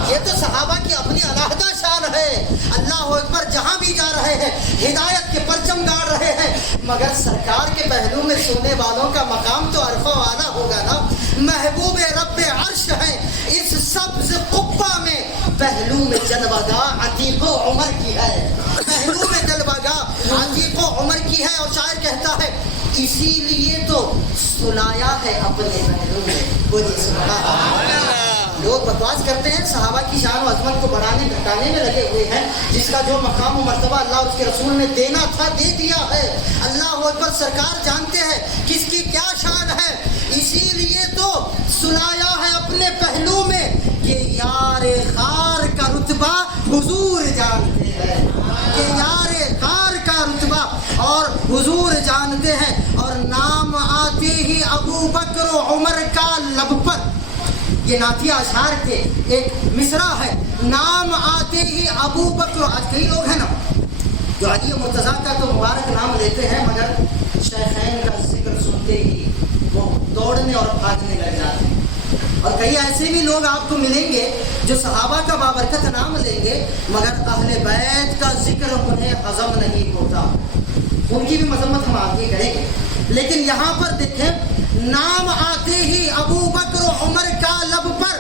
یہ تو صحابہ کی اپنی علیحدہ شان ہے. اللہ اکبر. جہاں بھی جا رہے ہیں ہدایت کے پرچم گاڑ رہے ہیں، مگر سرکار کے پہلو میں سونے والوں کا مقام تو عرفہ والا ہوگا نا. محبوب رب عرش ہیں، اس سبز قبہ میں پہلو میں جلوہ گاہ عتیق و عمر کی ہے، پہلو میں جلوہ گاہ عتیق و عمر کی ہے. اور شاعر کہتا ہے اسی لیے تو سلایا ہے اپنے پہلو میں. بولیے سبحان اللہ. لوگ بکواس کرتے ہیں، صحابہ کی شان و عظمت کو بڑھانے گھٹانے میں لگے ہوئے ہیں. جس کا جو مقام و مرتبہ اللہ اور اس کے رسول نے دینا تھا دے دیا ہے. اللہ اکبر. سرکار جانتے ہیں کس کی کیا شان ہے، اسی لیے تو سلایا ہے اپنے پہلو میں کہ یار غار کا رتبہ حضور جانتے ہیں، کہ یار غار کا رتبہ اور حضور جانتے ہیں. اور نام آتے ہی ابو بکر و عمر کا لب پر، یہ نعتیہ اشعار کے ایک مصرع ہے، نام آتے ہی ابو بکر. آج کئی لوگ ہیں نا جو علی و مرتضیٰ کا تو مبارک نام لیتے ہیں، مگر شیخین کا ذکر سنتے ہی وہ دوڑنے اور بھاگنے لگ جاتے ہیں. اور کئی ایسے بھی لوگ آپ کو ملیں گے جو صحابہ کا بابرکت نام لیں گے، مگر اہل بیت کا ذکر انہیں ہضم نہیں ہوتا. ان کی بھی مذمت ہم آگے کریں گے. لیکن یہاں پر دیکھیں، نام آتے ہی ابو بکر و عمر کا لب پر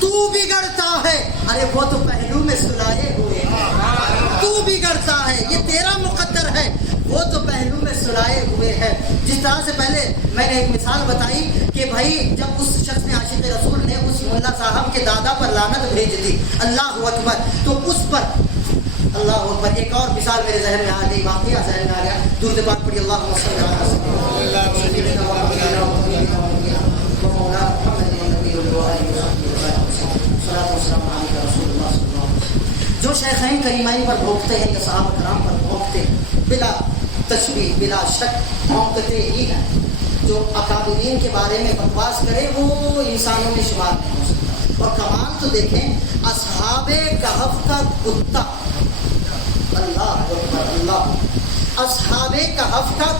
تو بگڑتا ہے. ارے وہ تو پہلو میں سلائے ہوئے ہیں، تو بگڑتا ہے، یہ تیرا مقدر ہے. وہ تو پہلو میں سلائے ہوئے ہیں. جس طرح سے پہلے میں نے ایک مثال بتائی کہ بھائی جب اس شخص نے عاشق رسول نے اس ملا صاحب کے دادا پر لعنت بھیج دی، اللہ اکبر، تو اس پر اللہ اکبر. ایک اور مثال میرے ذہن میں آ گئی، واقعہ ذہن میں آ گیا. درود پاک پڑھی، اللہم صلی علی جو شیخین کریمین پر بھونکتے ہیں یا صحابہ کرام پر بھونکتے ہیں، بلا تشبیہ بلا شک بھونکتے ہی ہیں. جو اکابرین کے بارے میں بکواس کرے وہ انسانوں میں شمار نہیں ہو سکتا. اور کمال تو دیکھیں، اصحاب کہف کا کتا، اللہ اکبر اللہ، اصحاب کہف کا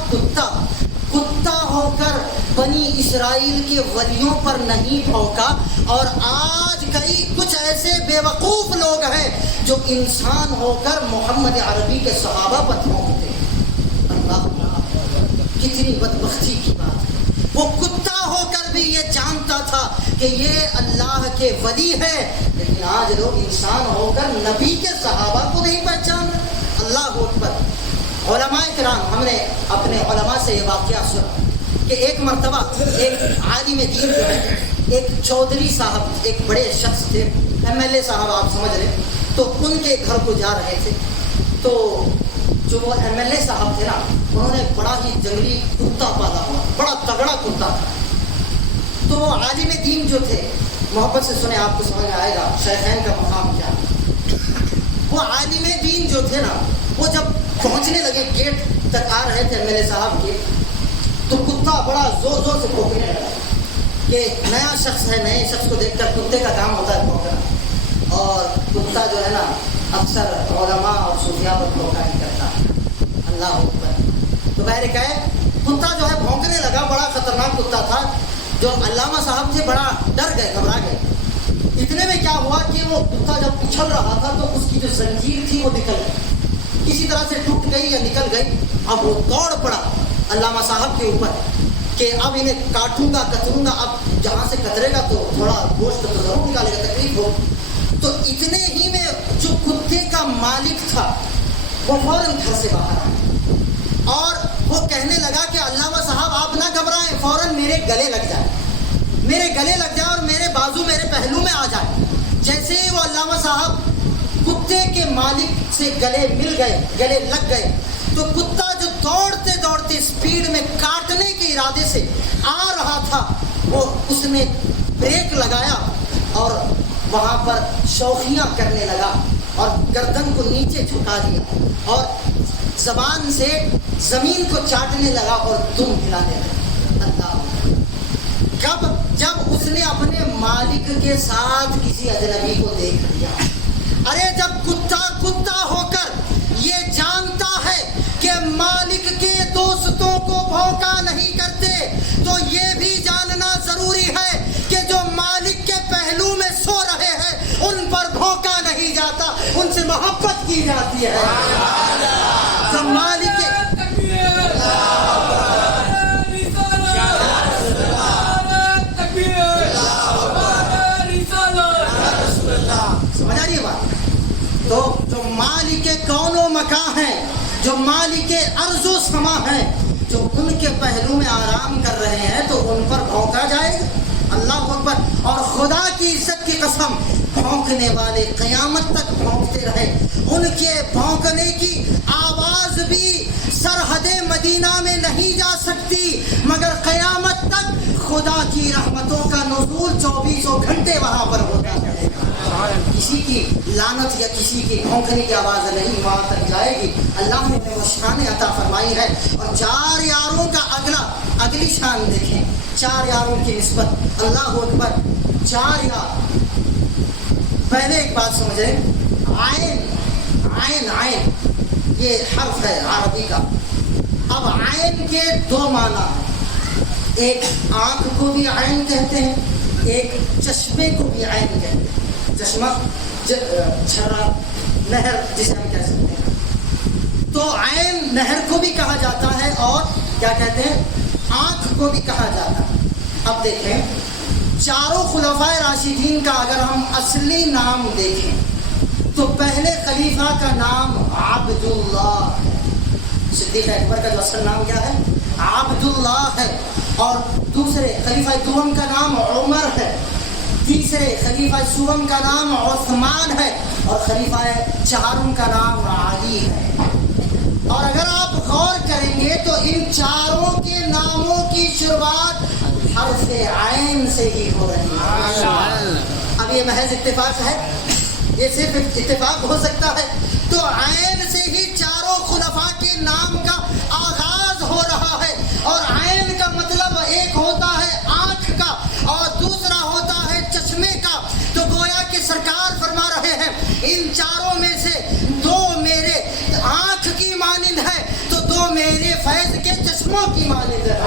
کتا ہو کر بنی اسرائیل کے ولیوں پر نہیں بھونکا. اور آج کچھ ایسے بے وقوف لوگ ہیں جو انسان ہو کر محمد عربی کے صحابہ پر بھونکتے ہیں. اللہ، کتنی بدبختی کی بات ہے. وہ کتا ہو کر بھی یہ جانتا تھا کہ یہ اللہ کے ولی ہے، لیکن آج لوگ انسان ہو کر نبی کے صحابہ کو نہیں پہچان رہے. اللہ اکبر. علماء کرام، ہم نے اپنے علماء سے یہ واقعہ سنا کہ ایک مرتبہ ایک عالم دین جو ہے، ایک چودھری صاحب، ایک بڑے شخص تھے، MLA صاحب آپ سمجھ رہے، تو ان کے گھر کو جا رہے تھے. تو جو وہ MLA صاحب تھے نا، انہوں نے بڑا ہی جنگلی کتا پالا ہوا، بڑا تگڑا کتا تھا. تو وہ عالم دین جو تھے، محبت سے سنیں آپ کو سمجھ میں آئے گا شیخین کا مقام کیا. وہ عالم دین جو تھے نا، وہ جب پہنچنے لگے گیٹ تک آ رہے تھے MLA صاحب کے، تو کتا بڑا زور زور سے بھونکنے لگا کہ کہ نیا شخص ہے, نئے شخص کو دیکھ کر کتے کا کام ہوتا ہے بھونکنا, اور کتا جو ہے نا اکثر علماء اور صوفیاء پر دھوکہ نہیں کرتا. اللہ اکبر. تو بہر کہ کتا جو ہے بھونکنے لگا, بڑا خطرناک کتا تھا. جو علامہ صاحب تھے بڑا ڈر گئے, گھبرا گئے. اتنے میں کیا ہوا کہ وہ کتا جب اچھل رہا تھا تو اس کی جو زنجیر تھی وہ نکل گئی, کسی طرح سے ٹوٹ گئی یا نکل گئی. اب وہ دوڑ پڑا علامہ صاحب کے اوپر کہ اب انہیں کاٹوں گا, کتروں گا. اب جہاں سے کترے گا تو تھوڑا گوشت تو ضرور نکالے گا, تکلیف ہو. تو اتنے ہی میں جو کتے کا مالک تھا وہ فوراً گھر سے باہر آیا اور وہ کہنے لگا کہ علامہ صاحب آپ نہ گھبرائیں, فوراً میرے گلے لگ جائے, میرے گلے لگ جائے اور میرے بازو میرے پہلو میں آ جائے. جیسے ہی وہ علامہ صاحب کتے کے مالک سے گلے مل گئے, گلے لگ گئے, تو کتا جو دوڑتے دوڑتے اسپیڈ میں کاٹنے کے ارادے سے آ رہا تھا, وہ اس نے بریک لگایا اور وہاں پر شوخیاں کرنے لگا اور گردن کو نیچے جھکا دیا اور زبان سے زمین کو چاٹنے لگا اور دم ہلانے لگا. اللہ, جب اس نے اپنے مالک کے ساتھ کسی اجنبی کو دیکھ لیا. ارے جب کتا کتا ہو کر یہ جانتا ہے کہ مالک کے دوستوں کو بھونکا نہیں کرتے, تو یہ بھی جاننا ضروری ہے کہ جو مالک کے پہلو میں سو رہے ہیں ان پر بھونکا نہیں جاتا, ان سے محبت کی جاتی ہے. جو مالک سمجھ آ رہی ہے بات. تو جو مالک کون و مکان ہیں, جو مالک ارض و سما ہیں, جو ان کے پہلو میں آرام کر رہے ہیں تو ان پر بھونکا جائے گا. اللہ اکبر. اور خدا کی عزت کی قسم, بھونکنے والے قیامت تک بھونکتے رہے. ان کے بھونکنے کی آواز بھی سرحد مدینہ میں نہیں جا سکتی, مگر قیامت تک خدا کی رحمتوں کا نزول 24 گھنٹے وہاں پر ہوتا رہے گا. کسی کی لعنت یا کسی کی بھونکنے کی آواز نہیں وہاں تک جائے گی. اللہ نے وہ شان عطا فرمائی ہے. اور 4 یاروں کا اگلی شان دیکھیں, 4 یاروں کی نسبت. اللہ اکبر. 4 یار. پہلے ایک بات سمجھیں, عین یہ حرف ہے عربی کا. اب عین کے 2 معنی ہیں. ایک آنکھ کو بھی عین کہتے ہیں, ایک چشمے کو بھی عین کہتے ہیں. چشمہ, جھرا, نہر جسے ہم کہہ سکتے ہیں. تو عین نہر کو بھی کہا جاتا ہے اور کیا کہتے ہیں, آنکھ کو بھی کہا جاتا ہے. اب دیکھیں, 4 خلفائے راشدین کا اگر ہم اصلی نام دیکھیں تو پہلے خلیفہ کا نام عبداللہ ہے. صدیق اکبر کا جو اصل نام کیا ہے, عبداللہ ہے. اور دوسرے خلیفہ دوم کا نام عمر ہے. تیسرے خلیفہ سوم کا نام عثمان ہے. اور خلیفہ چہارم کا نام علی ہے. اور اگر آپ غور کریں گے تو ان 4 کے ناموں کی شروعات حرف عین سے ہی ہو رہی ہے. اب یہ محض اتفاق ہے, یہ صرف اتفاق ہو سکتا ہے. تو عین سے ہی 4 خلفاء کے نام کا آغاز ہو رہا ہے. اور عین کا مطلب ایک ہوتا ہے آنکھ کا اور دوسرا ہوتا ہے چشمے کا. تو گویا کہ سرکار فرما رہے ہیں ان 4 میں سے 2 میرے آنکھ کی مانند ہے تو 2 میرے فیض کے چشموں کی مانند ہے.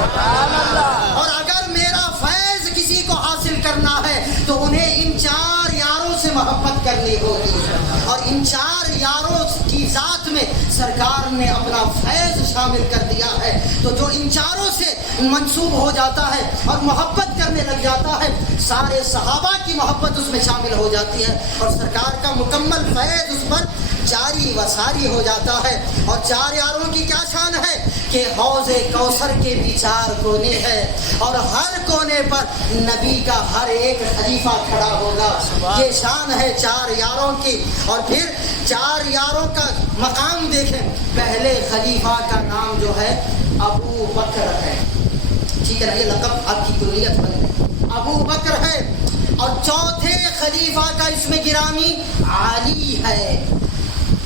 اور اگر میرا فیض کسی کو حاصل کرنا ہے تو انہیں ان 4 یاروں سے محبت کرنی ہوگی. اور ان 4 یاروں کی ذات میں سرکار نے اپنا فیض شامل کر دیا ہے. تو جو ان 4 سے منسوب ہو جاتا ہے اور محبت کرنے لگ جاتا ہے, سارے صحابہ کی محبت اس میں شامل ہو جاتی ہے اور سرکار کا مکمل فیض اس پر جاری و ساری ہو جاتا ہے. اور 4 یاروں کی کیا شان ہے کہ حوض کوثر کے بھی 4 کونے ہیں اور ہر کونے پر نبی کا ہر ایک خلیفہ کھڑا ہوگا. یہ شان ہے 4 یاروں کی. اور پھر 4 یاروں کا مقام دیکھیں. پہلے خلیفہ کا نام جو ہے ابو بکر ہے, ٹھیک ہے نا, یہ لقب آپ کی کنیت بن گئی, ابو بکر ہے. اور چوتھے خلیفہ کا اسم گرامی علی ہے.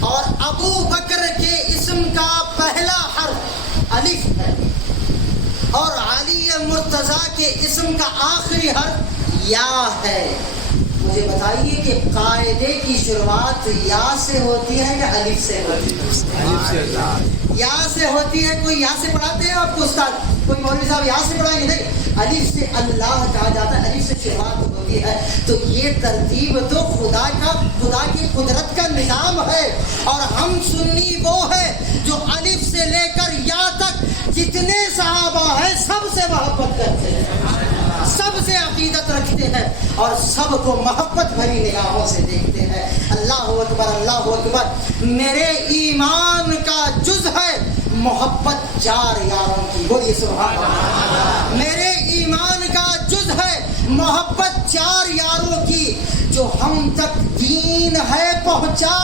اور ابو بکر کے اسم کا پہلا حرف الف ہے. اور علی مرتضیٰ کے اسم کا آخری حرف یا ہے. مجھے بتائیے کہ قاعدے کی شروعات یا سے ہوتی ہے یا الف سے ہوتی ہے؟ یا سے ہوتی ہے. کوئی یا سے پڑھاتے ہیں آپ کو استاد؟ کوئی مولوی صاحب یا سے پڑھائیں گے؟ نہیں. الف سے اللہ کہا جاتا ہے, الف سے شروعات ہوتی ہے. تو یہ ترتیب تو خدا کی قدرت کا نظام ہے. اور ہم سنی وہ ہے جو الف سے لے کر یا تک جتنے صحابہ ہیں سب سے محبت کرتے ہیں, سب سے عقیدت رکھتے ہیں, اور سب کو محبت بھری نگاہوں سے دیکھتے ہیں. اللہ اکبر, اللہ اکبر. میرے ایمان کا جز ہے محبت چار یاروں کی. بولیے سبحان اللہ. میرے ایمان کا جز ہے محبت چار یاروں کی. جو ہم تک دین ہے پہنچا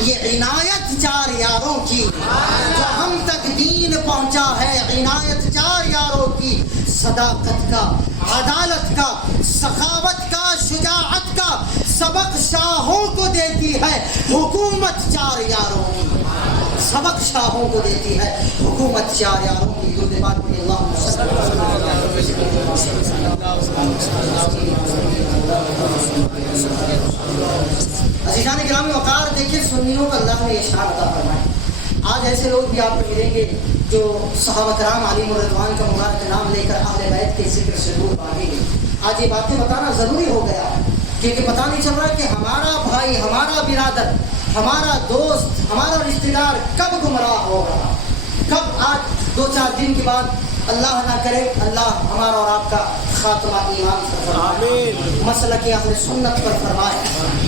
یہ عنایت چار یاروں کی. جو ہم تک دین پہنچا ہے عنایت چار یاروں کی. صداقت کا, عدالت کا, سخاوت کا, شجاعت کا سبق شاہوں کو دیتی ہے حکومت چار یاروں کی. سبق شاہوں کو دیتی ہے حکومت چار یاروں کی. درود پاک پڑھیے. اللہم صل عزیزان گرامی وقار, دیکھیں سنیوں کا اللہ نے اشارہ عطا فرمایا. آج ایسے لوگ بھی آپ کو ملیں گے جو صحابہ کرام علیہم الرضوان کا مبارک نام لے کر اہل بیت کے ذکر سے دور بھاگیں گے. آج یہ باتیں بتانا ضروری ہو گیا کیونکہ پتہ نہیں چل رہا کہ ہمارا بھائی, ہمارا برادر, ہمارا دوست, ہمارا رشتہ دار کب گمراہ ہو رہا, کب آج 2-4 دن کے بعد اللہ نہ کرے اللہ ہمارا اور آپ کا خاتمہ ایمان پر فرمائے, مسلک اہل سنت پر فرمائے,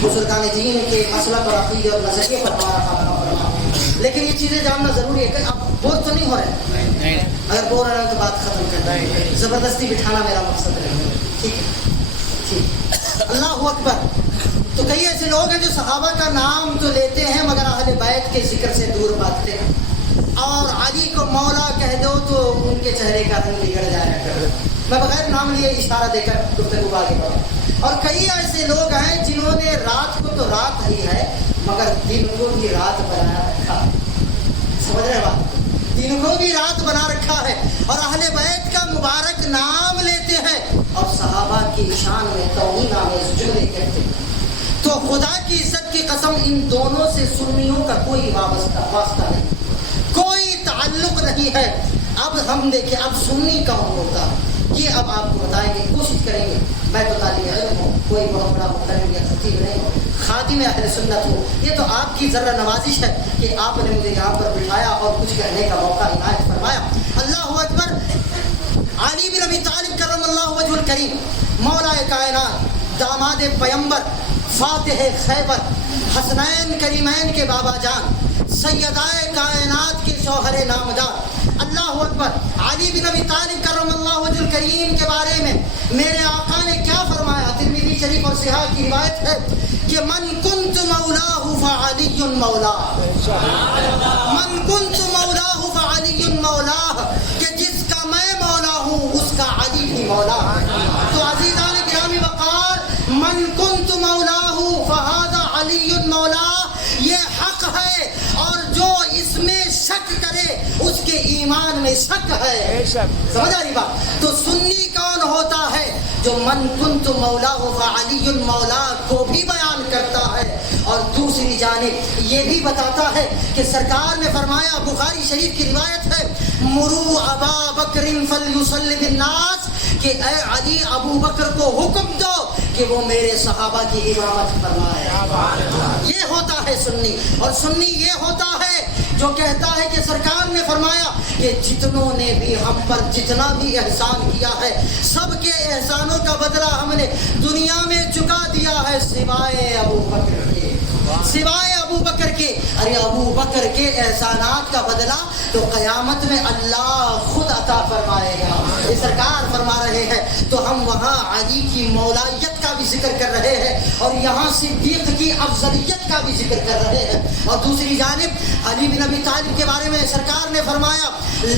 بزرگان دین کے مسلک اور عقیدے اور نظریے پر ہمارا خاتمہ فرمائے. لیکن یہ چیزیں جاننا ضروری ہے کہ آپ بور تو نہیں ہو رہے. اگر بور رہے ہیں تو بات ختم کرنا ہے, زبردستی بٹھانا میرا مقصد ہے. ٹھیک ہے, ٹھیک. اللہ اکبر. تو کئی ایسے لوگ ہیں جو صحابہ کا نام تو لیتے ہیں مگر اہل بیت کے ذکر سے دور بھاگتے ہیں, اور علی کو مولا کہہ دو تو ان کے چہرے کا رنگ بگڑ جائے. میں بغیر نام لیے اشارہ دے کر گفتگو آگے بڑھا. اور کئی ایسے لوگ ہیں جنہوں نے رات کو تو رات ہی ہے مگر دن کو بھی رات بنا رکھا. سمجھ رہے بات؟ دن کو بھی رات بنا رکھا ہے اور اہل بیت کا مبارک نام لیتے ہیں اور صحابہ کی شان میں توہین آمیز جملے کہتے ہیں. تو خدا کی عزت کی قسم ان دونوں سے سنیوں کا کوئی واسطہ نہیں, کوئی تعلق نہیں ہے. اب ہم دیکھیں اب سنی کون ہوتا ہے یہ اب آپ کو بتائیں گے, کوشش کریں گے. میں تو طالب علم ہوں, کوئی بہت بڑا محترم یا خطیب نہیں ہوں, خادم اہل سنت ہوں. یہ تو آپ کی ذرا نوازش ہے کہ آپ نے مجھے یہاں پر بٹھایا اور کچھ کہنے کا موقع عنایت فرمایا. اللہ اکبر. علی بن ابی طالب کرم اللہ وجہ الکریم, مولا کائنات, داماد پیمبر, فاتح خیبر, حسنین کریمین کے بابا جان, سیدائے کائنات کے شوہر نامدار. اللہ اکبر. علی بن ابی طالب کرم اللہ وجہ الکریم کے بارے میں میرے آقا نے کیا فرمایا؟ ترمذی شریف اور صحاح کی روایت ہے کہ من کنت مولاہ فعلی مولاہ, من کنت مولاہ فعلی مولاہ, کہ جس کا میں مولا ہوں اس کا علی بھی مولا. تو عزیزان گرامی وقار, من کنت مولاہ فہذا علی مولاہ, یہ حق ہے, اور جو اس میں شک کرے اس کے ایمان میں شک ہے. سمجھ آ رہی بات؟ تو سنی کون ہوتا ہے؟ جو من کنت مولاہ فعلی مولا کو بھی بیان کرتا ہے اور دوسری جانب یہ بھی بتاتا ہے کہ سرکار نے فرمایا, بخاری شریف کی روایت ہے, مرو ابا بکر فلیصلی بالناس, کہ اے علی ابو بکر کو حکم دو کہ وہ میرے صحابہ کی امامت فرمائے. یہ ہوتا ہے سنی. اور سنی یہ ہوتا ہے جو کہتا ہے کہ سرکار نے فرمایا کہ جتنوں نے بھی ہم پر جتنا بھی احسان کیا ہے سب کے احسانوں کا بدلہ ہم نے دنیا میں چکا دیا ہے سوائے ابو بکر کے, سوائے ابو بکر کے. ارے ابو بکر کے احسانات کا بدلہ تو قیامت میں اللہ خود عطا فرمائے گا. یہ سرکار فرما رہے ہیں. تو ہم وہاں علی کی مولایت کا بھی ذکر کر رہے ہیں اور یہاں صدیق کی افضلیت کا بھی ذکر کر رہے ہیں. اور دوسری جانب علی بن ابی طالب کے بارے میں سرکار نے فرمایا,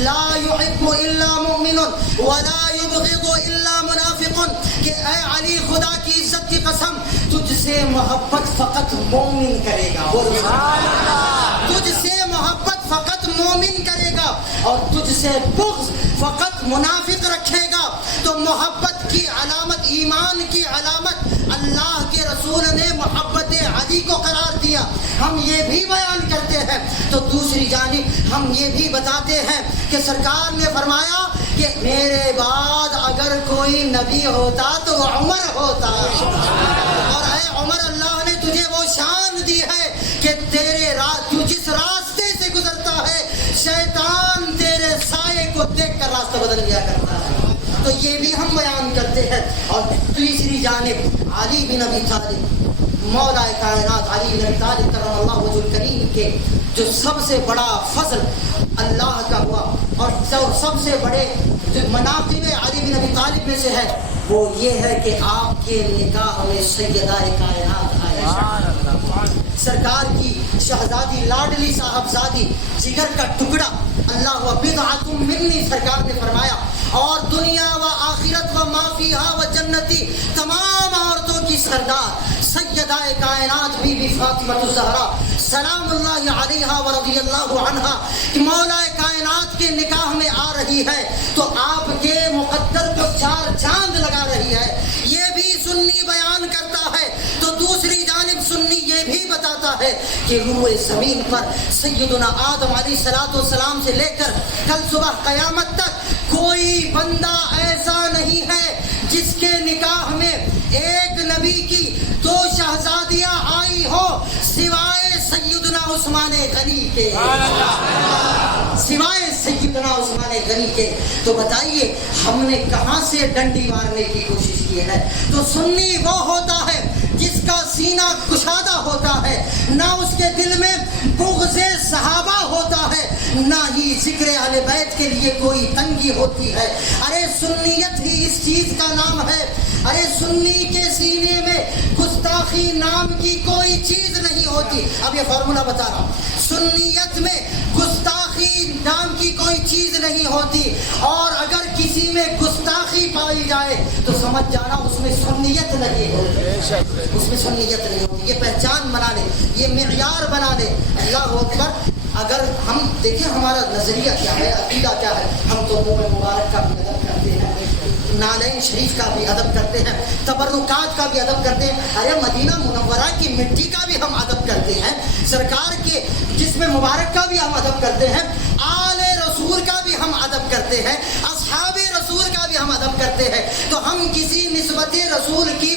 لا يحب الا مؤمن ولا يبغض الا منافق, کہ اے علی خدا کی عزت کی قسم تجھ سے محبت فقط مومن کرے گا. تجھ سے محبت فقط مومن کرے گا اور تجھ سے بغض فقط منافق رکھے گا تو محبت کی علامت، ایمان کی علامت اللہ کے رسول نے محبت علی کو قرار دیا. ہم یہ بھی بیان کرتے ہیں تو دوسری جانب ہم یہ بھی بتاتے ہیں کہ سرکار نے فرمایا کہ میرے بعد اگر کوئی نبی ہوتا تو وہ عمر ہوتا. اور اے عمر، اللہ نے تجھے وہ شان دی ہے کہ تو جس راستے سے گزرتا ہے شیطان تیرے سائے کو دیکھ کر راستہ بدل لیا کرتا ہے. تو یہ بھی ہم بیان کرتے ہیں. اور تیسری جانب علی بن ابی طالب، مولا کائنات علی بن ابی طالب کرم اللہ وجہ الکریم کے جو سب سے بڑا فضل اللہ کا ہوا اور سب سے بڑے جو مناقب علی بن ابی طالب میں سے ہے وہ یہ ہے کہ آپ کے نکاح میں سیدہ کائنات عائشہ سرکار کی شہزادی لاڈلی صاحبزادی جگر کا ٹکڑا، اللہ بضعۃ منی سرکار نے فرمایا، اور دنیا و آخرت و ما فیہا و جنتی تمام عورتوں کی سردار سیدہ کائنات بی بی فاطمہ الزہرا سلام اللہ علیہا و رضی اللہ عنہا کہ مولا کائنات کے نکاح میں آ رہی ہے تو آپ کے مقدر کو چار چاند لگا رہی ہے. یہ بھی سنی بیان کرتا ہے تو دوسری جانب سنی یہ بھی بتاتا ہے کہ روئے زمین پر سیدنا آدم علیہ السلام سے لے کر کل صبح قیامت تک کوئی بندہ ایسا نہیں ہے جس کے نکاح میں ایک نبی کی دو شہزادیاں آئی ہو سوائے سیدنا عثمان غنی کے، سوائے سیدنا عثمان غنی کے. تو بتائیے ہم نے کہاں سے ڈنڈی مارنے کی کوشش کی ہے؟ تو سنی وہ ہوتا ہے جس کا سینہ کشادہ ہوتا ہے، نہ اس کے دل میں بغض صحابہ ہوتا ہے، نہ ہی ذکر اہل بیت کے لیے کوئی تنگی ہوتی ہے. ارے سنیت ہی اس چیز کا نام ہے. ارے سنی کے سینے میں گستاخی نام کی کوئی چیز نہیں ہوتی. اب یہ فارمولہ بتا رہا ہوں، سنیت میں گستاخی نام کی کوئی چیز نہیں ہوتی، اور اگر کسی میں گستاخی پائی جائے تو سمجھ جانا اس میں سنیت نہیں ہوتی، اس میں سنیت نہیں ہوتی. یہ پہچان بنا لے، یہ معیار بنا لے. اللہ اکبر. اگر ہم دیکھیں ہمارا نظریہ کیا ہے، عقیدہ کیا ہے، ہم تو منہ مبارک کا بھی ادب کرتے ہیں، نالین شریف کا بھی ادب کرتے ہیں، تبرکات کا بھی ادب کرتے ہیں. ارے مدینہ منورہ کی مٹی کا بھی ہم ادب کرتے ہیں، سرکار کے جسم مبارک کا بھی ہم ادب کرتے ہیں، آل رسول کا بھی ہم ادب کرتے ہیں، اصحاب رسول کا بھی ہم ادب کرتے ہیں. تو ہم کسی نسبت رسول کی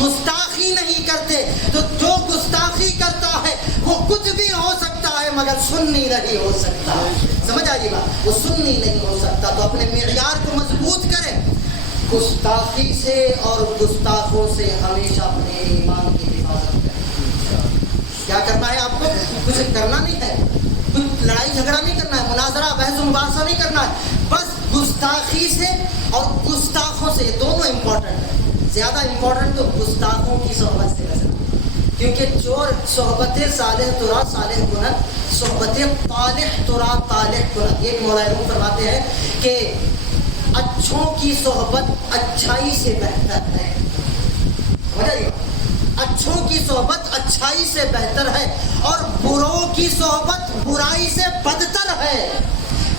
گستاخی نہیں کرتے. تو جو گستاخی کرتا ہے وہ کچھ بھی ہو سکتا ہے مگر سنی نہیں ہو سکتا. سمجھ آئیے بات، وہ سنی نہیں ہو سکتا. تو اپنے معیار کو مضبوط کریں. گستاخی سے اور گستاخوں سے ہمیشہ اپنے ایمان کی حفاظت کریں. کیا کرنا ہے آپ کو؟ کچھ کرنا نہیں ہے، کچھ لڑائی جھگڑا نہیں کرنا ہے، مناظرہ بحث و مباحثہ نہیں کرنا ہے. بس گستاخی سے اور گستاخوں سے، یہ دونوں امپورٹنٹ ہیں. زیادہ امپورٹنٹ تو گستاخوں کی صحبت سے بچنا، کیونکہ چور صحبت صالح ترا صالح کنت، صحبت طالح ترا طالح کنت. یہ مولا روم فرماتے ہیں کہ اچھوں کی صحبت اچھائی سے بہتر ہے. اچھوں کی صحبت اچھائی سے بہتر ہے اور بروں کی صحبت برائی سے بدتر ہے.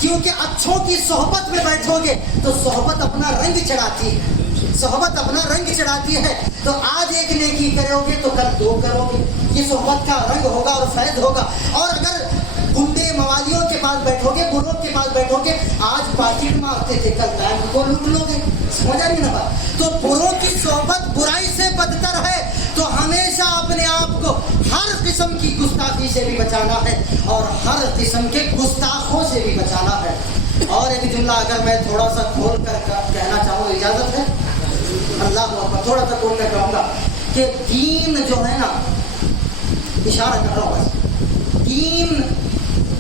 کیونکہ اچھوں کی صحبت میں بیٹھو گے تو صحبت اپنا رنگ چڑھاتی ہے، صحبت اپنا رنگ چڑھاتی ہے. تو آج ایک نیکی کرو گے تو کل دو کرو گے، یہ صحبت کا رنگ ہوگا اور فیض ہوگا. اور اگر گنڈے موالیوں کے پاس بیٹھو گے، بروں کے پاس بیٹھو گے، آج پاکٹ مارتے تھے کل بینک کو لوٹ لو گے. سمجھا نہیں نا بات؟ تو بروں کی صحبت برائی سے بدتر ہے. تو ہمیشہ اپنے آپ کو ہر قسم کی گستاخی سے بھی بچانا ہے اور ہر قسم کے گستاخوں سے بھی بچانا ہے. اور ایک جملہ اگر میں تھوڑا سا کھول کر کہنا چاہوں، اجازت ہے؟ اللہ اکبر. تھوڑا سا کھول کر کہوں گا کہ دین جو ہے نا، اشارہ کر رہا ہوں بس، دین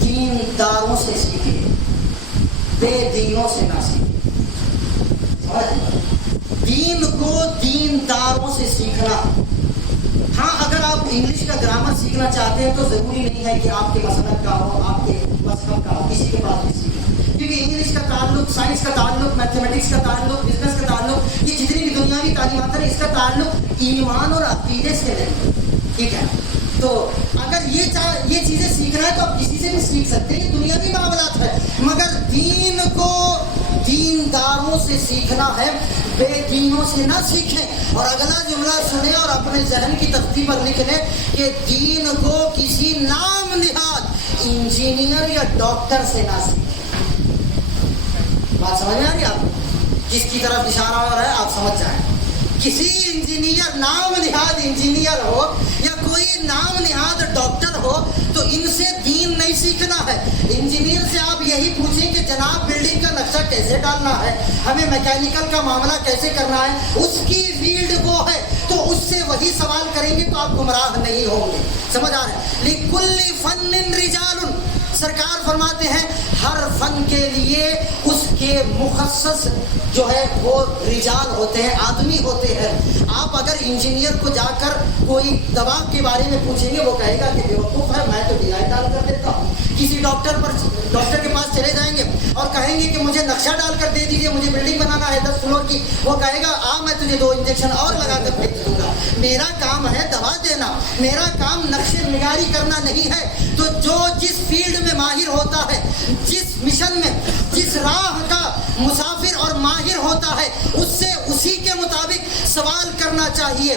دینداروں سے سیکھے، بے دینوں سے نہ سیکھے. دین کو دینداروں سے سیکھنا. ہاں اگر آپ انگلش کا گرامر سیکھنا چاہتے ہیں تو ضروری نہیں ہے کہ آپ کے مسلک کا ہو، آپ کے مذہب کا ہو، کسی کے پاس بھی سیکھیں. کیونکہ انگلش کا تعلق، سائنس کا تعلق، میتھمیٹکس کا تعلق، بزنس کا تعلق، یہ جتنی بھی دنیاوی تعلیمات ہیں اس کا تعلق ایمان اور عقیدے سے ہے. ٹھیک ہے؟ تو اگر یہ چیزیں سیکھنا ہے تو آپ کسی سے بھی سیکھ سکتے ہیں، یہ دنیاوی معاملات ہے. مگر دین کو دینداروں سے سیکھنا ہے، بے دینوں سے نہ سیکھیں۔ اور اگلا جملہ سنیں اور اپنے ذہن کی تختی پر لکھ لیں کہ دین کو کسی نام نہاد انجینئر یا ڈاکٹر سے نہ سیکھیں۔ بات سمجھ میں آ رہی ہے آپ؟ کس کی طرف اشارہ ہو رہا ہے آپ سمجھ جائیں۔ کسی انجینئر، نام نہاد انجینئر ہو یا کوئی نام نہاد ڈاکٹر ہو تو ان سے دین نہیں سیکھنا ہے۔ انجینئر سے آپ یہی پوچھیں کہ جناب بلڈنگ کا نقشہ کیسے ڈالنا ہے، ہمیں میکینیکل کا معاملہ کیسے کرنا ہے، اس کی فیلڈ وہ ہے تو اس سے وہی سوال کریں گے تو آپ گمراہ نہیں ہوں گے۔ سمجھ آ رہا ہے؟ لِكُلِّ فَنٍّ رِجَالٌ، سرکار فرماتے ہیں ہر فن کے لیے اس کے مخصص جو ہے وہ رجال ہوتے ہیں، آدمی ہوتے ہیں۔ آپ اگر انجینئر کو جا کر کوئی دوا کے بارے میں پوچھیں گے وہ کہے گا کہ بیوقوف ہے، میں تو ڈیزائن ڈال کر دیتا ہوں۔ کسی ڈاکٹر کے پاس چلے جائیں گے اور کہیں گے کہ مجھے نقشہ ڈال کر دے دیجیے، مجھے بلڈنگ بنانا ہے 10 فلور کی، وہ کہے گا میں تجھے 2 انجیکشن اور لگا کر بھیج دوں گا۔ میرا کام ہے دوا دینا، میرا کام نقشے نگاری کرنا نہیں ہے۔ تو جو جس فیلڈ میں ماہر ہوتا ہے، جس مشن میں، جس راہ کا مسافر اور ماہر ہوتا ہے، اس سے اسی کے مطابق سوال کرنا چاہیے۔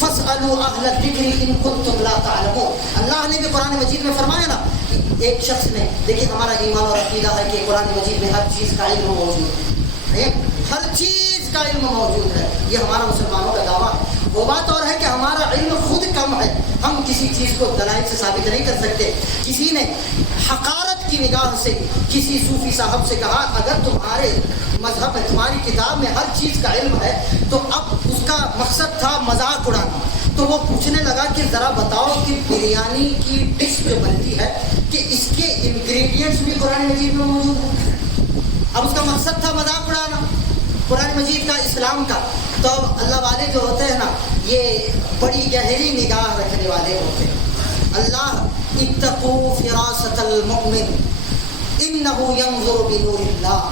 فَاسْأَلُوا أَهْلَ الذِّكْرِ إِن كُنتُمْ لَا تَعْلَمُونَ۔ اللہ نے بھی قرآن مجید میں فرمایا نا، ایک شخص نے، دیکھیں ہمارا ایمان اور عقیدہ ہے کہ قرآن مجید میں ہر چیز کا علم موجود ہے، ہر چیز کا علم موجود ہے، یہ ہمارا مسلمانوں کا دعویٰ ہے۔ وہ بات اور ہے کہ ہمارا علم خود کم ہے، ہم کسی چیز کو دلائل سے ثابت نہیں کر سکتے۔ کسی نے حقارت کی نگاہ سے کسی صوفی صاحب سے کہا اگر تمہارے مذہب میں، تمہاری کتاب میں ہر چیز کا علم ہے تو اب اس کا مقصد تھا مذاق اڑانا۔ تو وہ پوچھنے لگا کہ ذرا بتاؤ کہ بریانی کی ڈش جو بنتی ہے کہ اس کے انگریڈینٹس بھی قرآن مجید میں موجود ہیں۔ اب اس کا مقصد تھا مذاق اڑانا قرآن مجید کا، اسلام کا۔ تو اللہ والے جو ہوتے ہیں نا یہ بڑی گہری نگاہ رکھنے والے ہوتے ہیں۔ اللہ اتقوا فراست المؤمن انہ ینظر بنور اللہ،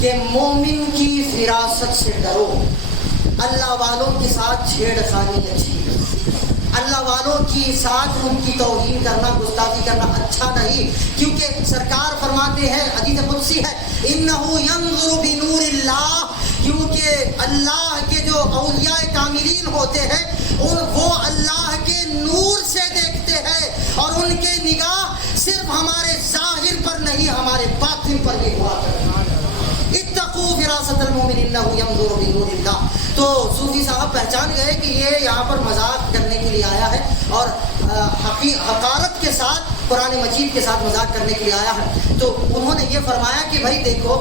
کہ مومن کی فراست سے ڈرو۔ اللہ والوں کے ساتھ چھیڑ خانی اچھی ہے، اللہ والوں کی ساتھ ان کی توہین کرنا، گستاخی کرنا اچھا نہیں، کیونکہ سرکار فرماتے ہیں، حدیث قدسی ہے، انہ ینظر بنور اللہ، کیونکہ اللہ کے جو اولیاء کاملین ہوتے ہیں وہ اللہ کے نور سے دیکھتے ہیں، اور ان کے نگاہ صرف ہمارے ظاہر پر نہیں ہمارے باطن پر بھی ہوا کرتی ہے۔ اتقوا فراست المؤمن انہ ینظر بنور اللہ۔ تو صوفی صاحب پہچان گئے کہ یہ یہاں پر مذاق کرنے کے لیے آیا ہے اور حقارت کے ساتھ قرآن مجید کے ساتھ مذاق کرنے کے لیے آیا ہے۔ تو انہوں نے یہ فرمایا کہ بھائی دیکھو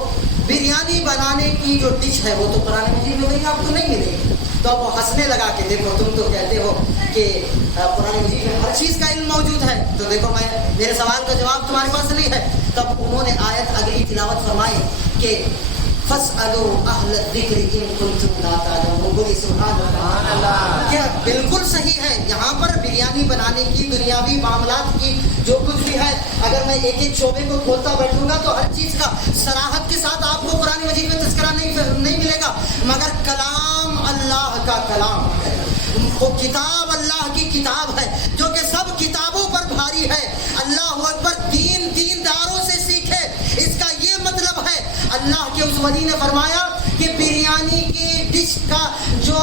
بریانی بنانے کی جو ڈش ہے وہ تو قرآن مجید میں بھائی آپ کو نہیں ملے گی۔ تو اب وہ ہنسنے لگا کہ دیکھو تم تو کہتے ہو کہ قرآن مجید میں ہر چیز کا علم موجود ہے، تو دیکھو میرے سوال کا جواب تمہارے پاس نہیں ہے۔ تب انہوں نے آیت اگلی تلاوت فرمائی کہ فَاسْأَلُوا أَهْلَ الذِّكْرِ إِن كُنتُمْ لَا تَعْلَمُونَ۔ بولیے سبحان اللہ۔ کیا بالکل صحیح ہے، یہاں پر بریانی بنانے کی، دنیاوی معاملات کی جو کچھ بھی ہے، اگر میں ایک ایک شعبے کو کھولتا بیٹھوں گا تو ہر چیز کا صراحت کے ساتھ آپ کو قرآن مجید میں تذکرہ نہیں ملے گا، مگر کلام اللہ کا کلام ہے، وہ کتاب اللہ کی کتاب ہے جو کہ سب کتابوں پر بھاری ہے۔ اللہ اکبر، دینداروں سے سیکھے، اس کا یہ مطلب ہے۔ اللہ کے اس ولی نے فرمایا کہ بریانی کی ڈش کا جو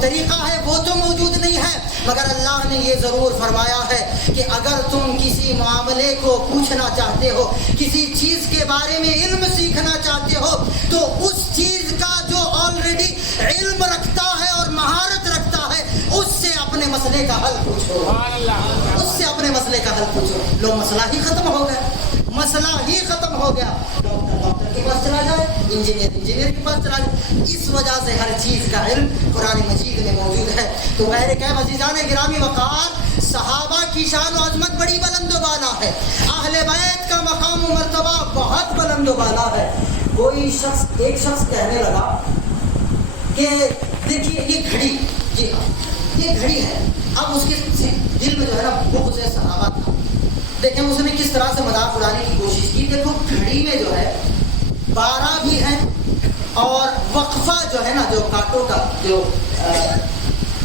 طریقہ ہے وہ تو موجود نہیں ہے، مگر اللہ نے یہ ضرور فرمایا ہے کہ اگر تم کسی معاملے کو پوچھنا چاہتے ہو، کسی چیز کے بارے میں علم سیکھنا چاہتے ہو، تو اس چیز کا جو آلریڈی علم رکھتا ہے اور مہارت رکھتا ہے اس سے اپنے مسئلے کا حل پوچھو، اس سے اپنے مسئلے کا حل پوچھو۔ لو مسئلہ ہی ختم ہو گیا، مسئلہ ہی ختم ہو گیا۔ ڈاکٹر کے پاس چلا جائے، انجینئر کے پاس چلا جائے، اس وجہ سے ہر چیز کا علم قرآن مجید میں موجود ہے۔ تو میرے کہ عزیزان گرامی وقار، صحابہ کی شان و عظمت بڑی بلند و بالا ہے، اہل بیت کا مقام و مرتبہ بہت بلند و بالا ہے۔ ایک شخص کہنے لگا کہ دیکھیے یہ گھڑی، جی ہاں یہ گھڑی ہے، اب اس کے دل میں جو ہے نا بغض صحابہ تھا۔ دیکھیں اس نے کس طرح سے مذاق اڑانے کی کوشش کی۔ دیکھو گھڑی میں جو ہے 12 بھی ہیں اور وقفہ جو ہے نا، جو کانٹوں کا جو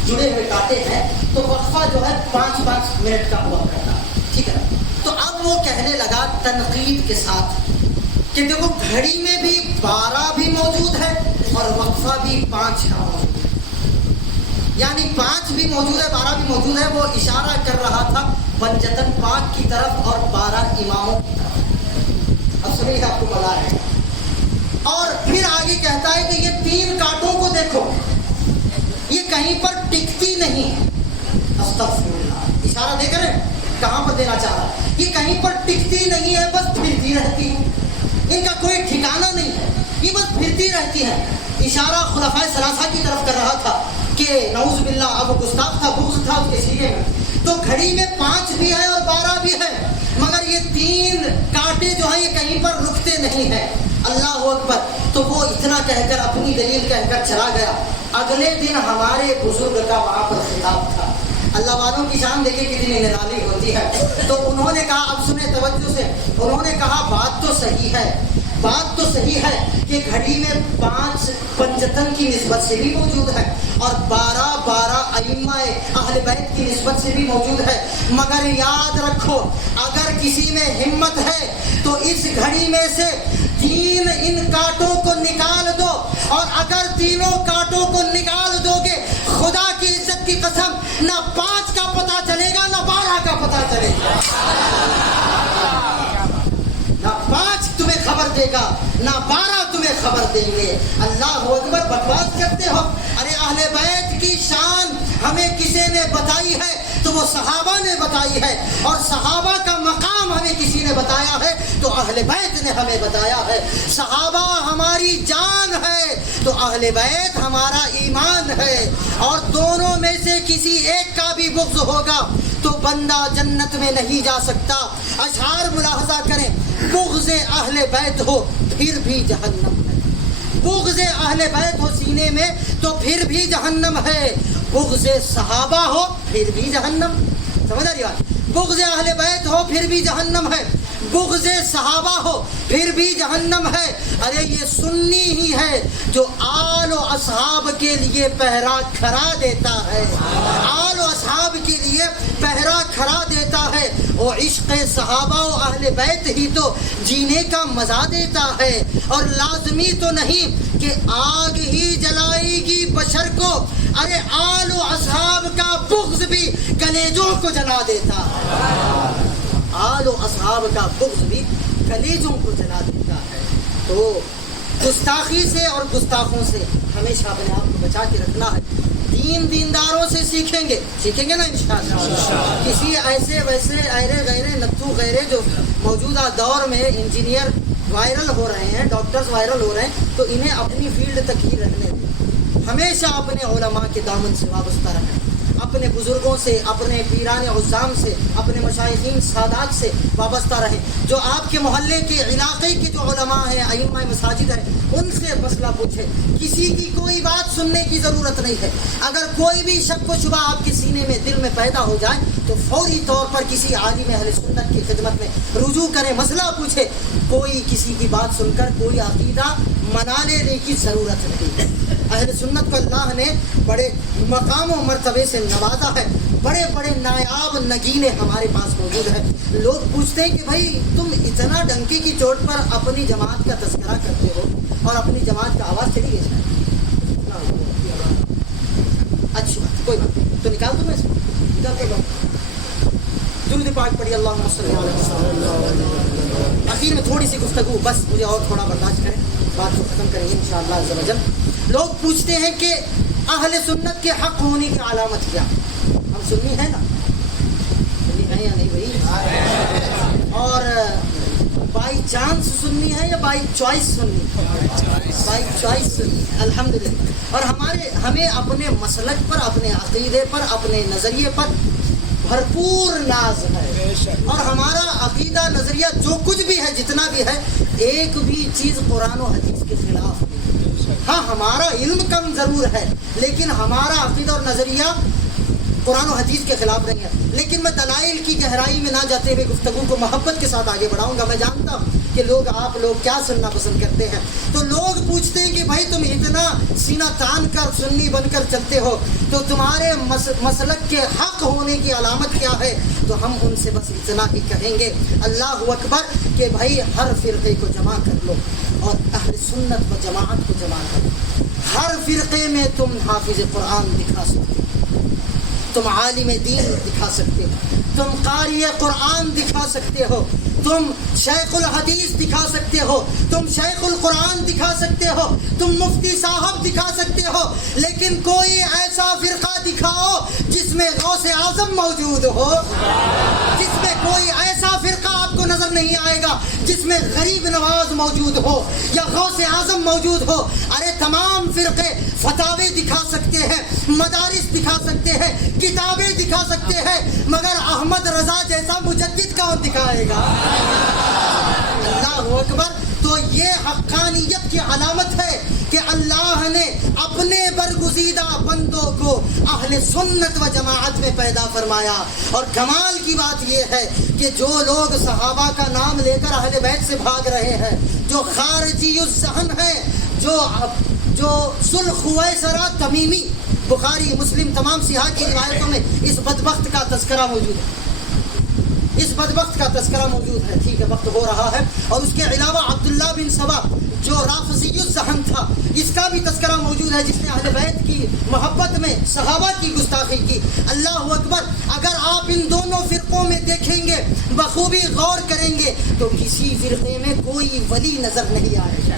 جڑے ہوئے کانٹے ہیں، تو وقفہ جو ہے 5-5 منٹ کا ہوا کرتا، ٹھیک ہے۔ تو اب وہ کہنے لگا تنقید کے ساتھ کہ دیکھو گھڑی میں بھی 12 بھی موجود ہے اور وقفہ بھی 5 کا موجود ہے، یعنی 5 بھی موجود ہے 12 بھی موجود ہے. وہ اشارہ کر رہا تھا پنجتن پاک کی طرف اور 12 اماموں کی طرف. اب سنیے آپ کو بتا رہے ہیں. اور پھر آگے کہتا ہے کہ یہ 3 کانٹوں کو دیکھو، یہ کہیں پر ٹکتی نہیں ہے. استغفر اللہ، اشارہ دے کر کہاں پر دینا چاہ رہا ہے؟ یہ کہیں پر ٹکتی نہیں ہے، بس پھرتی رہتی ہے، ان کا کوئی ٹھکانہ نہیں ہے، یہ بس پھرتی رہتی ہے. اشارہ خلفائے ثلاثہ کی طرف کر رہا تھا کہ نعوذ باللہ اب گستاخ تھا، بغض تھا اس کے سینے میں. تو گھڑی میں 5 بھی ہے اور 12 بھی ہے، مگر یہ 3 کانٹے جو ہیں یہ کہیں پر رکتے نہیں ہیں. اللہ اکبر. تو وہ اتنا کہہ کر اپنی دلیل کہہ کر چلا گیا. اگلے دن ہمارے بزرگ کا وہاں پر خطاب تھا. اللہ والوں کی شان دیکھیں کتنی نرالی ہوتی ہے. تو انہوں نے کہا، اب سنیں توجہ سے، انہوں نے کہا بات تو صحیح ہے، بات تو صحیح ہے کہ گھڑی میں 5 پنجتن کی نسبت سے بھی موجود ہے اور 12 ائمہ اہل بیت کی نسبت سے بھی موجود ہے، مگر یاد رکھو اگر کسی میں ہمت ہے تو اس گھڑی میں سے 3 ان کانٹوں کو نکال دو، اور اگر تینوں کانٹوں کو نکال دو گے خدا کی عزت کی قسم نہ 5 کا پتہ چلے گا نہ 12 کا پتہ چلے گا. نہ 5 تمہیں خبر دے گا نہ 12 تمہیں خبر دیں گے. اللہ اکبر. بکواس کرتے ہو. ارے اہل بیت کی شان ہمیں کسی نے بتائی ہے تو وہ صحابہ نے بتائی ہے، اور صحابہ کا مقام ہمیں کسی نے بتایا ہے تو اہل بیت نے ہمیں بتایا ہے. صحابہ ہماری جان ہے تو اہل بیت ہمارا ایمان ہے، اور دونوں میں سے کسی ایک کا بھی بغض ہوگا تو بندہ جنت میں نہیں جا سکتا. اشعار ملاحظہ کریں. بغض اہل بیت ہو پھر بھی جہنم ہے، بغض اہل بیت ہو سینے میں تو پھر بھی جہنم ہے، بغض صحابہ ہو پھر بھی جہنم. سمجھ آ رہی بات؟ بغض اہل بیت ہو پھر بھی جہنم ہے، بغض صحابہ ہو پھر بھی جہنم ہے. ارے یہ سنی ہی ہے جو آل و اصحاب کے لیے پہرا کھڑا دیتا ہے، آل و اصحاب کے لیے پہرا کھڑا دیتا ہے. وہ عشق صحابہ و اہل بیت ہی تو جینے کا مزہ دیتا ہے، اور لازمی تو نہیں کہ آگ ہی جلائے گی بشر کو. ارے آل و اصحاب کا بغض بھی کلیجوں کو جلا دیتا ہے، آل و اصحاب کا بغض بھی کلیجوں کو جلا دیتا ہے. تو گستاخی سے اور گستاخوں سے ہمیشہ اپنے آپ کو بچا کے رکھنا ہے. دینداروں سے سیکھیں گے نا انشاءاللہ. کسی ایسے ویسے ایرے غیرے نتو غیرے جو موجودہ دور میں انجینئر وائرل ہو رہے ہیں، ڈاکٹرز وائرل ہو رہے ہیں، تو انہیں اپنی فیلڈ تک ہی رہنے دیں. ہمیشہ اپنے علماء کے دامن سے وابستہ رہیں، اپنے بزرگوں سے، اپنے پیران عظام سے، اپنے مشائخین سادات سے وابستہ رہیں. جو آپ کے محلے کے علاقے کے جو علماء ہیں، ائمہ مساجد ہیں، ان سے مسئلہ پوچھیں. کسی کی کوئی بات سننے کی ضرورت نہیں ہے. اگر کوئی بھی شک و شبہ آپ کے سینے میں دل میں پیدا ہو جائے تو فوری طور پر کسی عالم اہل سنت کی خدمت میں رجوع کریں، مسئلہ پوچھیں. کوئی کسی کی بات سن کر کوئی عقیدہ منا لینے کی ضرورت نہیں ہے. اہل سنت کو اللہ نے بڑے مقام و مرتبے سے نوازا ہے، بڑے بڑے نایاب نگینے ہمارے پاس موجود ہیں. لوگ پوچھتے ہیں کہ بھائی تم اتنا ڈنکی کی چوٹ پر اپنی جماعت کا تذکرہ کرتے ہو اور اپنی جماعت کا آواز چلی گئی ہے. اچھی بات، کوئی بات نہیں، تو نکال دوں میں اس کو، نکال کے لو. درود پاک پڑھی اللہم صلی اللہ علیہ وسلم. آخر میں تھوڑی سی گفتگو، بس مجھے اور تھوڑا برداشت کریں، بات کو ختم کریں گے انشاءاللہ عز و جل. لوگ پوچھتے ہیں کہ اہل سنت کے حق ہونے کی علامت کیا؟ ہم سنی ہیں نا، سنی ہیں یا نہیں بھائی؟ اور بائی چانس سنی ہے یا بائی چوائس سنی؟ بائی چوائس سنی ہے، الحمدللہ. اور ہمیں اپنے مسلک پر، اپنے عقیدے پر، اپنے نظریے پر بھرپور ناز ہے، اور ہمارا عقیدہ نظریہ جو کچھ بھی ہے، جتنا بھی ہے، ایک بھی چیز قرآن و حدیث کے خلاف نہیں. ہاں ہمارا علم کم ضرور ہے لیکن ہمارا عقیدہ اور نظریہ قرآن و حدیث کے خلاف نہیں ہے. لیکن میں دلائل کی گہرائی میں نہ جاتے ہوئے گفتگو کو محبت کے ساتھ آگے بڑھاؤں گا. میں جانتا ہوں کہ آپ لوگ کیا سننا پسند کرتے ہیں. تو لوگ پوچھتے ہیں کہ بھائی تم اتنا سینہ تان کر سنی بن کر چلتے ہو تو تمہارے مسلک کے حق ہونے کی علامت کیا ہے؟ تو ہم ان سے بس اتنا ہی کہیں گے اللہ اکبر کہ بھائی ہر فرقے کو جمع کر لو اور اہل سنت و جماعت کو جمع کر لو. ہر فرقے میں تم حافظ قرآن دکھا سکتے ہو, تم عالم دین دکھا سکتے ہو, تم قاری قرآن دکھا سکتے ہو, تم شیخ الحدیث دکھا سکتے ہو, تم شیخ القرآن دکھا سکتے ہو, تم مفتی صاحب دکھا سکتے ہو, لیکن کوئی ایسا فرقہ دکھاؤ جس میں غوث اعظم موجود ہو, جس میں کوئی ایسا فرقہ آپ کو نظر نہیں آئے گا جس میں غریب نواز موجود ہو یا غوث اعظم موجود ہو. ارے تمام فرقے فتاوے دکھا سکتے ہیں, مدارس دکھا سکتے ہیں, کتابیں دکھا سکتے ہیں, مگر احمد رضا جیسا مجدد کون دکھائے گا؟ اللہ اکبر. تو یہ حقانیت کی علامت ہے کہ اللہ نے اپنے برگزیدہ بندوں کو اہل سنت و جماعت میں پیدا فرمایا. اور کمال کی بات یہ ہے کہ جو لوگ صحابہ کا نام لے کر اہل بیت سے بھاگ رہے ہیں, جو خارجی الذہن ہے, جو سلخویسرا تمیمی, بخاری مسلم تمام صحاح کی روایتوں میں اس بدبخت کا تذکرہ موجود ہے, اس بدبخت کا تذکرہ موجود ہے. ٹھیک ہے, وقت ہو رہا ہے. اور اس کے علاوہ عبداللہ بن سبا جو رافضی الذہن تھا, اس کا بھی تذکرہ موجود ہے, جس نے اہل بیت کی محبت میں صحابہ کی گستاخی کی. اللہ اکبر. اگر آپ ان دونوں فرقوں میں دیکھیں گے, بخوبی غور کریں گے, تو کسی فرقے میں کوئی ولی نظر نہیں آئے گا,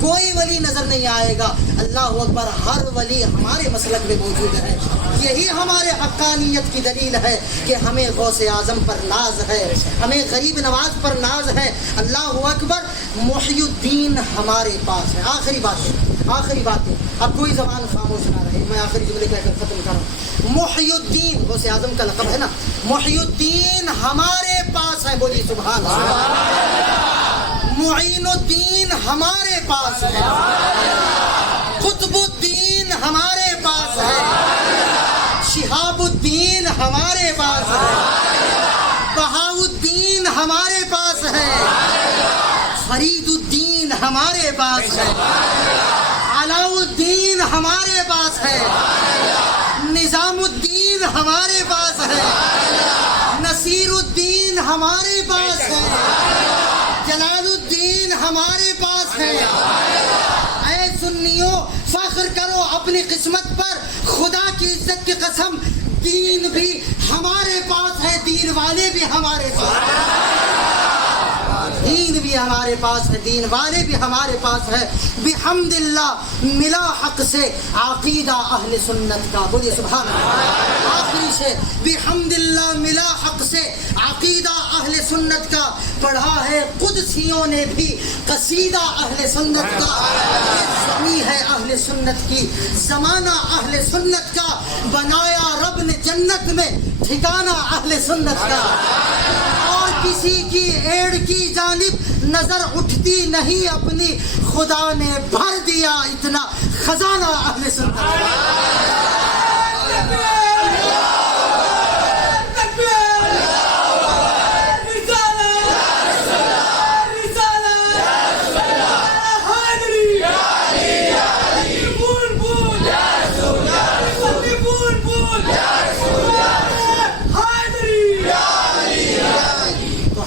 کوئی ولی نظر نہیں آئے گا. اللہ اکبر. ہر ولی ہمارے مسلک میں موجود ہے. یہی ہمارے حقانیت کی دلیل ہے کہ ہمیں غوث اعظم پر ناز ہے, ہمیں غریب نواز پر ناز ہے. اللہ اکبر. محی الدین ہمارے پاس ہے. آخری بات ہے, اب کوئی زبان خاموش نہ رہے, میں آخری جملے کہہ کر ختم کر رہا ہوں. محی الدین غوث اعظم کا لقب ہے نا, محی الدین ہمارے پاس ہے. بولیے سبحان اللہ. معین الدین ہمارے پاس ہے, قطب الدین ہمارے پاس ہے, شہاب الدین ہمارے پاس ہے, بہاء الدین ہمارے پاس ہے, فرید الدین ہمارے پاس ہے, علاء الدین ہمارے پاس ہے, نظام الدین ہمارے پاس ہے, نصیر الدین ہمارے پاس ہے, جلال الدین ہمارے پاس ہے. اے سنیوں, فخر کرو اپنی قسمت پر, خدا کی عزت کی قسم, دین بھی ہمارے پاس ہے, دین والے بھی ہمارے پاس ہیں, دین بھی ہمارے پاس ہے, دین والے بھی ہمارے پاس ہے. بحمد اللہ ملا حق سے عقیدہ اہل سنت کا. بولیے سبحان اللہ. آخری سے بحمد اللہ ملا حق سے عقیدہ اہل سنت کا. پڑھا ہے قدسیوں نے بھی قصیدہ اہل سنت کا. زمین ہے اہل سنت کی, زمانہ اہل سنت کا, بنایا رب نے جنت میں ٹھکانہ اہل سنت کا. اور کسی کی ایڑ کی جانب نظر اٹھتی نہیں اپنی, خدا نے بھر دیا اتنا خزانہ اہل سنت کا.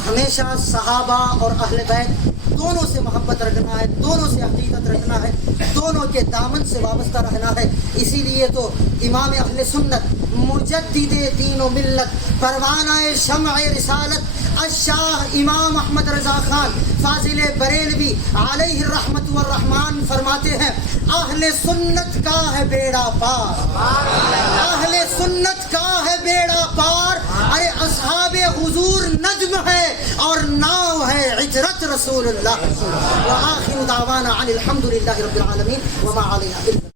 ہمیشہ صحابہ اور اہل بیت دونوں سے محبت رکھنا ہے, دونوں سے عقیدت رکھنا ہے, دونوں کے دامن سے وابستہ رہنا ہے. اسی لیے تو امام اہل سنت, مجدد دین و ملت, پروانہ شمع رسالت, الشاہ امام احمد رضا خان فاضل بریلوی علیہ الرحمت والرحمان فرماتے ہیں, اہل سنت کا ہے بیڑا پار, اہل سنت کا ہے بیڑا پار. ارے اصحاب حضور نجم ہے اور ناؤ ہے عطرت رسول اللہ. وآخر دعوانا عن الحمد للہ رب العالمین وما علینا.